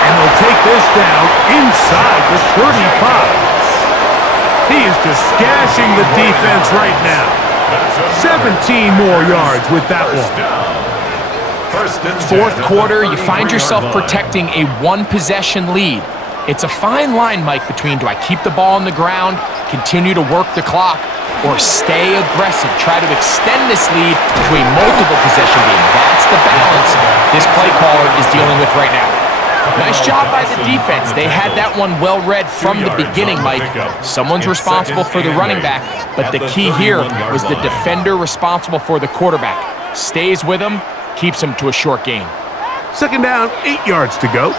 And they'll take this down inside the 35. He is just gashing the defense right now. 17 more yards with that one. Fourth quarter, you find yourself protecting a one-possession lead. It's a fine line, Mike, between do I keep the ball on the ground, continue to work the clock, or stay aggressive, try to extend this lead to a multiple-possession game. That's the balance this play caller is dealing with right now. Nice job by the defense. They had that one well read from the beginning, Mike. Someone's responsible for the running back, but the key here was the defender responsible for the quarterback. Stays with him, keeps him to a short gain. Second down, 8 yards to go.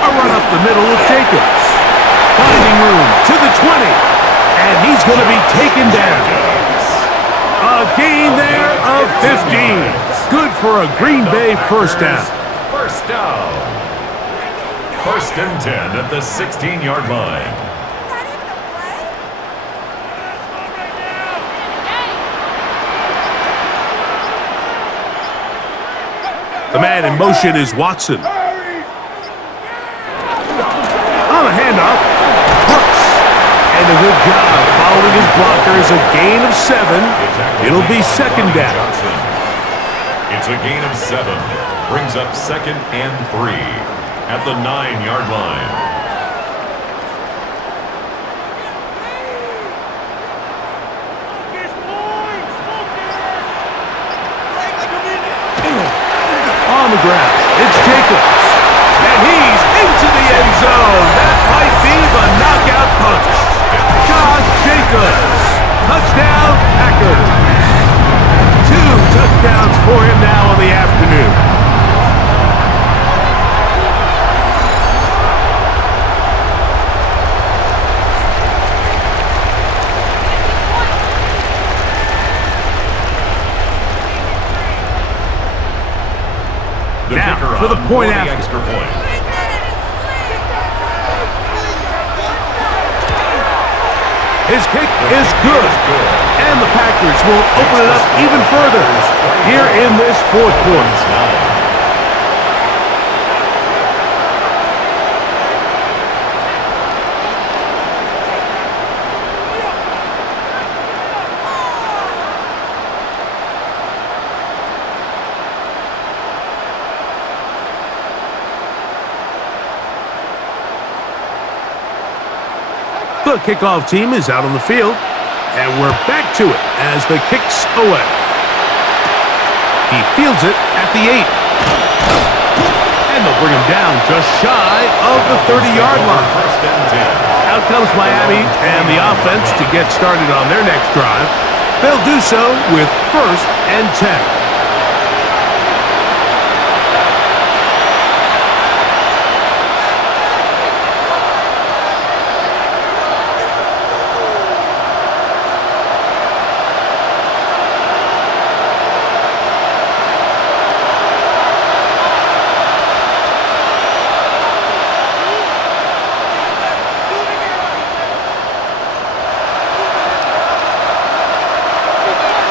A run up the middle with Jacobs. Finding room to the 20, and he's going to be taken down. A gain there of 15. Good for a Green Bay first down. First down. First and 10 at the 16-yard line. The man in motion is Watson. On the handoff, Brooks. And a good job following his blockers, a gain of 7. It'll be second down. It's a gain of 7. Brings up 2nd and 3 at the 9-yard line. On the ground, it's Jacobs. And he's into the end zone. That might be the knockout punch. Josh Jacobs. Touchdown, Packers. 2 touchdowns for him now on the afternoon. Now, for the point after. Extra point. His kick is good. And the Packers will open it up even further here in this fourth quarter. The kickoff team is out on the field, and we're back to it as the kick's away. He fields it at the 8. And they'll bring him down just shy of the 30-yard line. Out comes Miami and the offense to get started on their next drive. They'll do so with 1st and 10.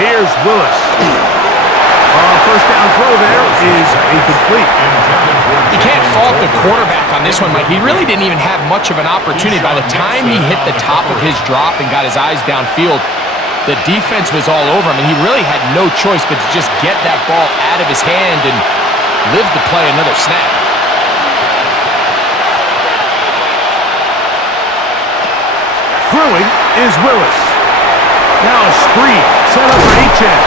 Here's Willis. First down throw there is incomplete. You can't fault the quarterback on this one, Mike. He really didn't even have much of an opportunity. By the time he hit the top of his drop and got his eyes downfield, the defense was all over him, and he really had no choice but to just get that ball out of his hand and live to play another snap. Throwing is Willis. Now a screen set up for H.N.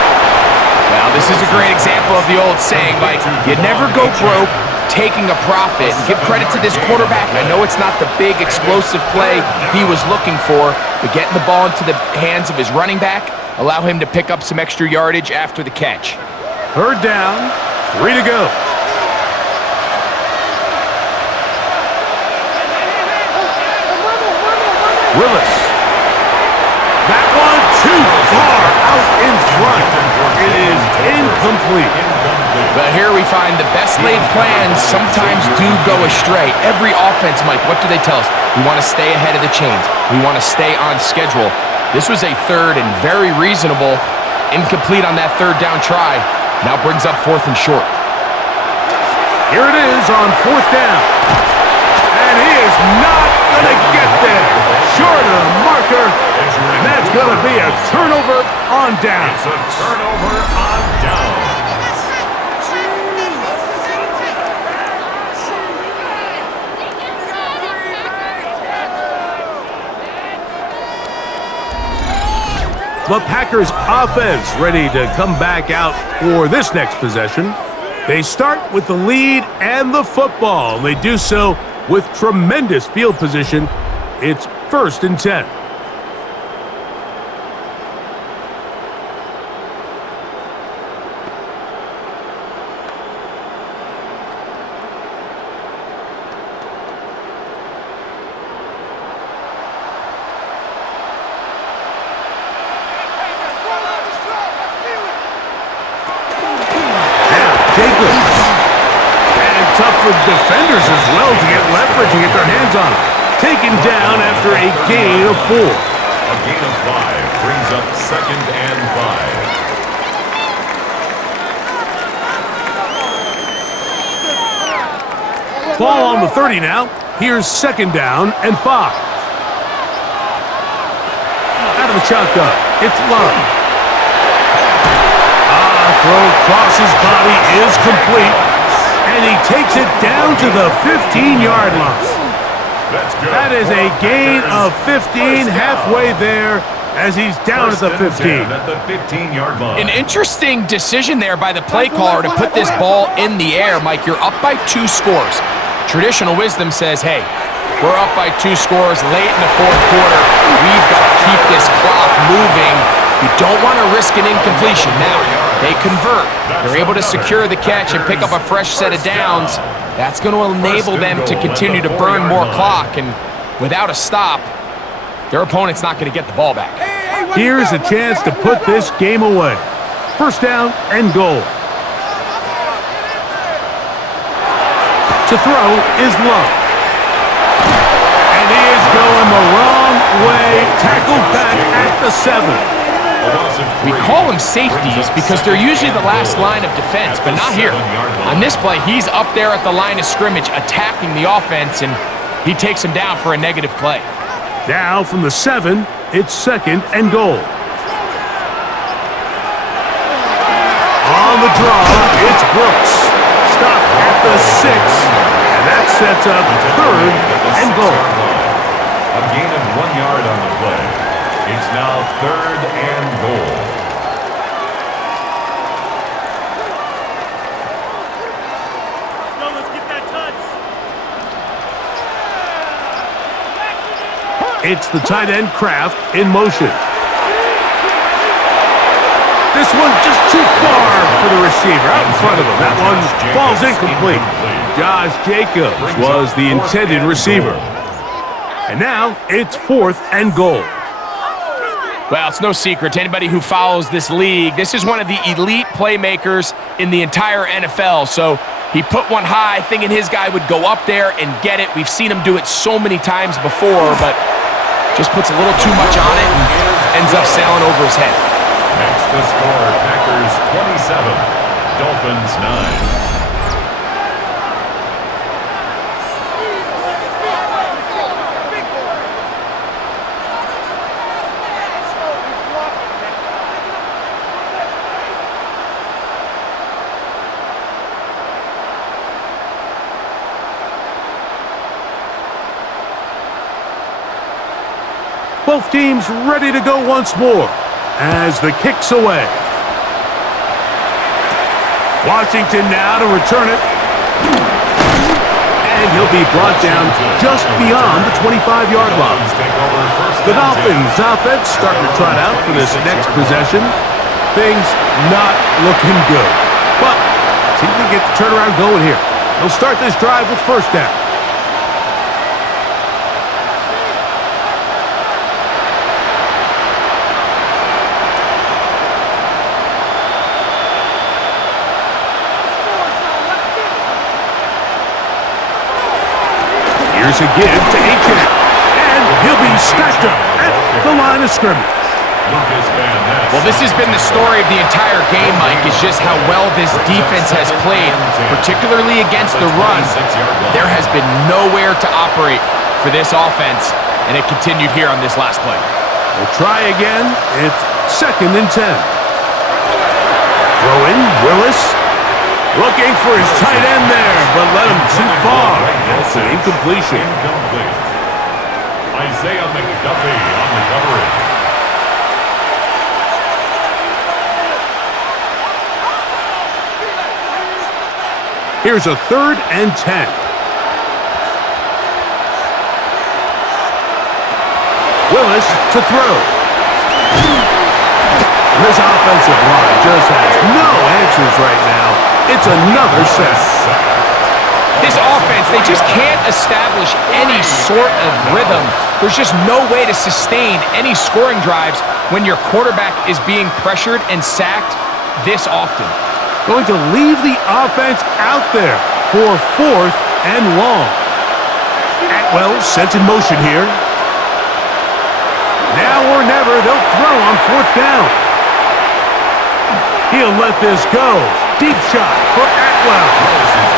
Well, this is a great example of the old saying, Mike, you never go broke taking a profit. And give credit to this quarterback. I know it's not the big explosive play he was looking for, but getting the ball into the hands of his running back, allow him to pick up some extra yardage after the catch. 3rd down, 3 to go. Willis. That one too far out in front. It is incomplete. But here we find the best laid plans sometimes do go astray. Every offense, Mike, what do they tell us? We want to stay ahead of the chains. We want to stay on schedule. This was a 3rd and very reasonable. Incomplete on that 3rd down try. Now brings up 4th and short. Here it is on 4th down. And he is not going to get there. Short of the marker. And that's going to be a turnover on down. It's a turnover on down. The Packers offense ready to come back out for this next possession. They start with the lead and the football. They do so with tremendous field position. It's 1st and 10. Jacobs. And tough for defenders as well to get leverage and get their hands on him. Taken down after a gain of 4. A gain of 5 brings up 2nd and 5. Ball on the 30 now. Here's 2nd down and 5. Out of shotgun. It's Love. Throw across his body is complete. And he takes it down to the 15-yard line. That is a gain of 15 halfway there as he's down at the 15. An interesting decision there by the play caller to put this ball in the air. Mike, you're up by 2 scores. Traditional wisdom says, hey, we're up by 2 scores late in the 4th quarter. We've got to keep this clock moving. You don't want to risk an incompletion. Now, they convert. They're able to secure the catch and pick up a fresh set of downs. That's going to enable them to continue to burn more clock. And without a stop, their opponent's not going to get the ball back. Here's a chance to put this game away. First down and goal. To throw is Love. And he is going the wrong way. Tackled back at the 7. We call them safeties because they're usually the last line of defense, but not here. On this play, he's up there at the line of scrimmage attacking the offense, and he takes him down for a negative play. Now from the 7, it's second and goal. On the draw, it's Brooks. Stopped at the 6, and that sets up third and goal. A gain of 1 yard on the play. It's now third and goal. Let's get that touch. It's the tight end Kraft in motion. This one just too far for the receiver out in front of him. That one falls incomplete. Josh Jacobs was the intended receiver. And now it's fourth and goal. Well, it's no secret to anybody who follows this league. This is one of the elite playmakers in the entire NFL. So he put one high, thinking his guy would go up there and get it. We've seen him do it so many times before, but just puts a little too much on it and ends up sailing over his head. Next, the score, Packers 27, Dolphins 9. Both teams ready to go once more as the kick's away. Washington now to return it. And he'll be brought down just beyond the 25-yard line. The Dolphins offense starting to trot out for this next possession. Things not looking good. But see if we can get the turnaround going here. They'll start this drive with first down. Here's a give to Aiken, and he'll be stacked up at the line of scrimmage. Well, this has been the story of the entire game, Mike, is just how well this defense has played, particularly against the run. There has been nowhere to operate for this offense, and it continued here on this last play. We'll try again. It's second and 10. Throw in, Willis. Looking for his tight end there, but let him too far. That's an incompletion. Incomplete. Isaiah McDuffie on the coverage. Here's a third and 10. Willis to throw. This offensive line just has no answers right now. It's another sack. This offense, they just can't establish any sort of rhythm. There's just no way to sustain any scoring drives when your quarterback is being pressured and sacked this often. Going to leave the offense out there for fourth and long. Atwell sent in motion here. Now or never, they'll throw on fourth down. He'll let this go. Deep shot for Atwell.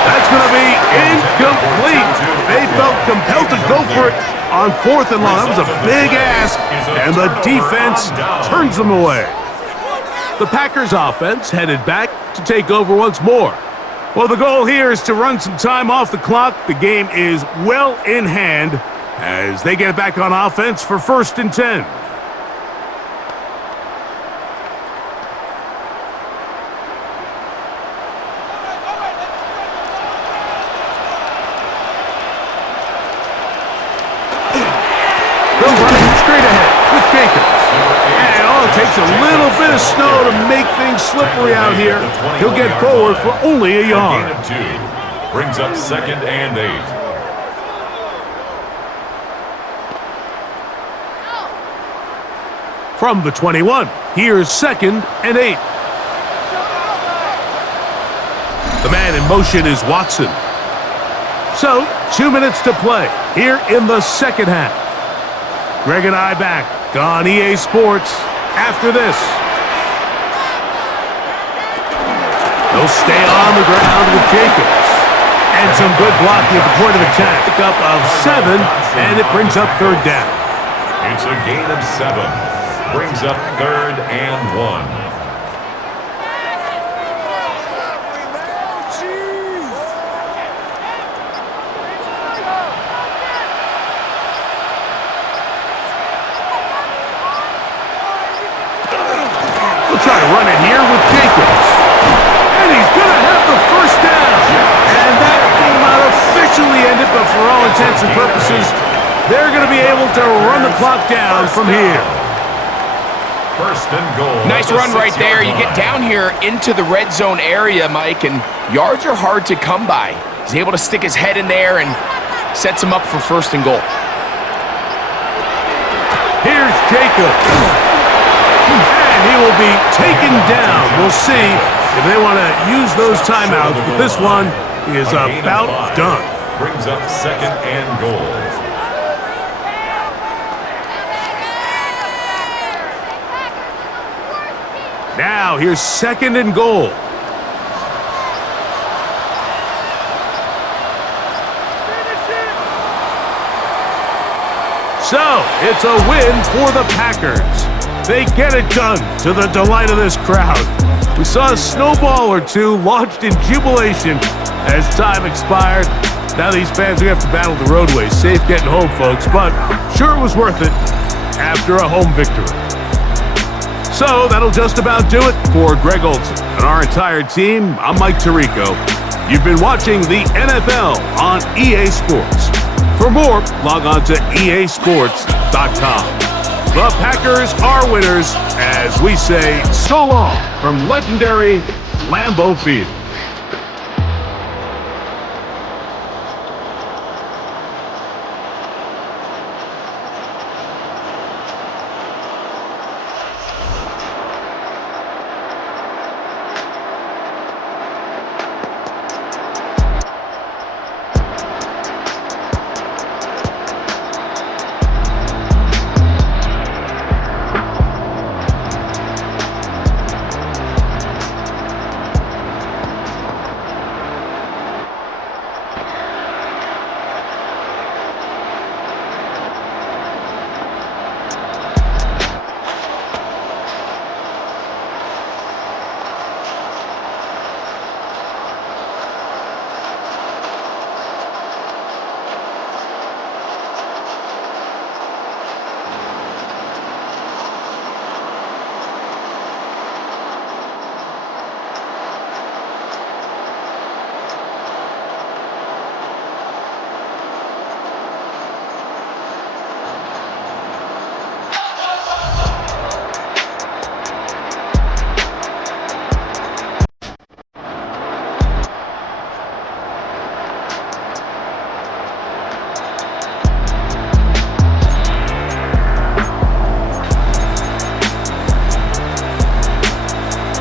That's going to be incomplete. They felt compelled to go for it on fourth and long. That was a big ask, and the defense turns them away. The Packers offense headed back to take over once more. Well, the goal here is to run some time off the clock. The game is well in hand as they get back on offense for 1st and 10. They're running straight ahead with Jacobs. And it takes a little bit of snow to make things slippery out here. He'll get forward for only a yard. Gain of 2. Brings up 2nd and 8. From the 21, here's 2nd and 8. The man in motion is Watson. So, 2 minutes to play here in the second half. Greg and I back on EA Sports after this. They'll stay on the ground with Jacobs. And some good blocking at the point of attack. Pick up of 7, and it brings up 3rd down. It's a gain of 7. Brings up 3rd and 1. Try to run it here with Jacobs. And he's going to have the 1st down. And that will not officially end it, but for all intents and purposes, they're going to be able to run the clock down from here. 1st and goal. Nice run right there. You get down here into the red zone area, Mike, and yards are hard to come by. He's able to stick his head in there and sets him up for 1st and goal. Here's Jacobs. And he will be taken down. We'll see if they want to use those timeouts, but this one is about done. Brings up 2nd and goal. Now here's 2nd and goal. So, it's a win for the Packers. They get it done to the delight of this crowd. We saw a snowball or 2 launched in jubilation as time expired. Now these fans are going to have to battle the roadways. Safe getting home, folks, but sure it was worth it after a home victory. So that'll just about do it for Greg Olson and our entire team. I'm Mike Tirico. You've been watching the NFL on EA Sports. For more, log on to easports.com. The Packers are winners as we say so long from legendary Lambeau Field.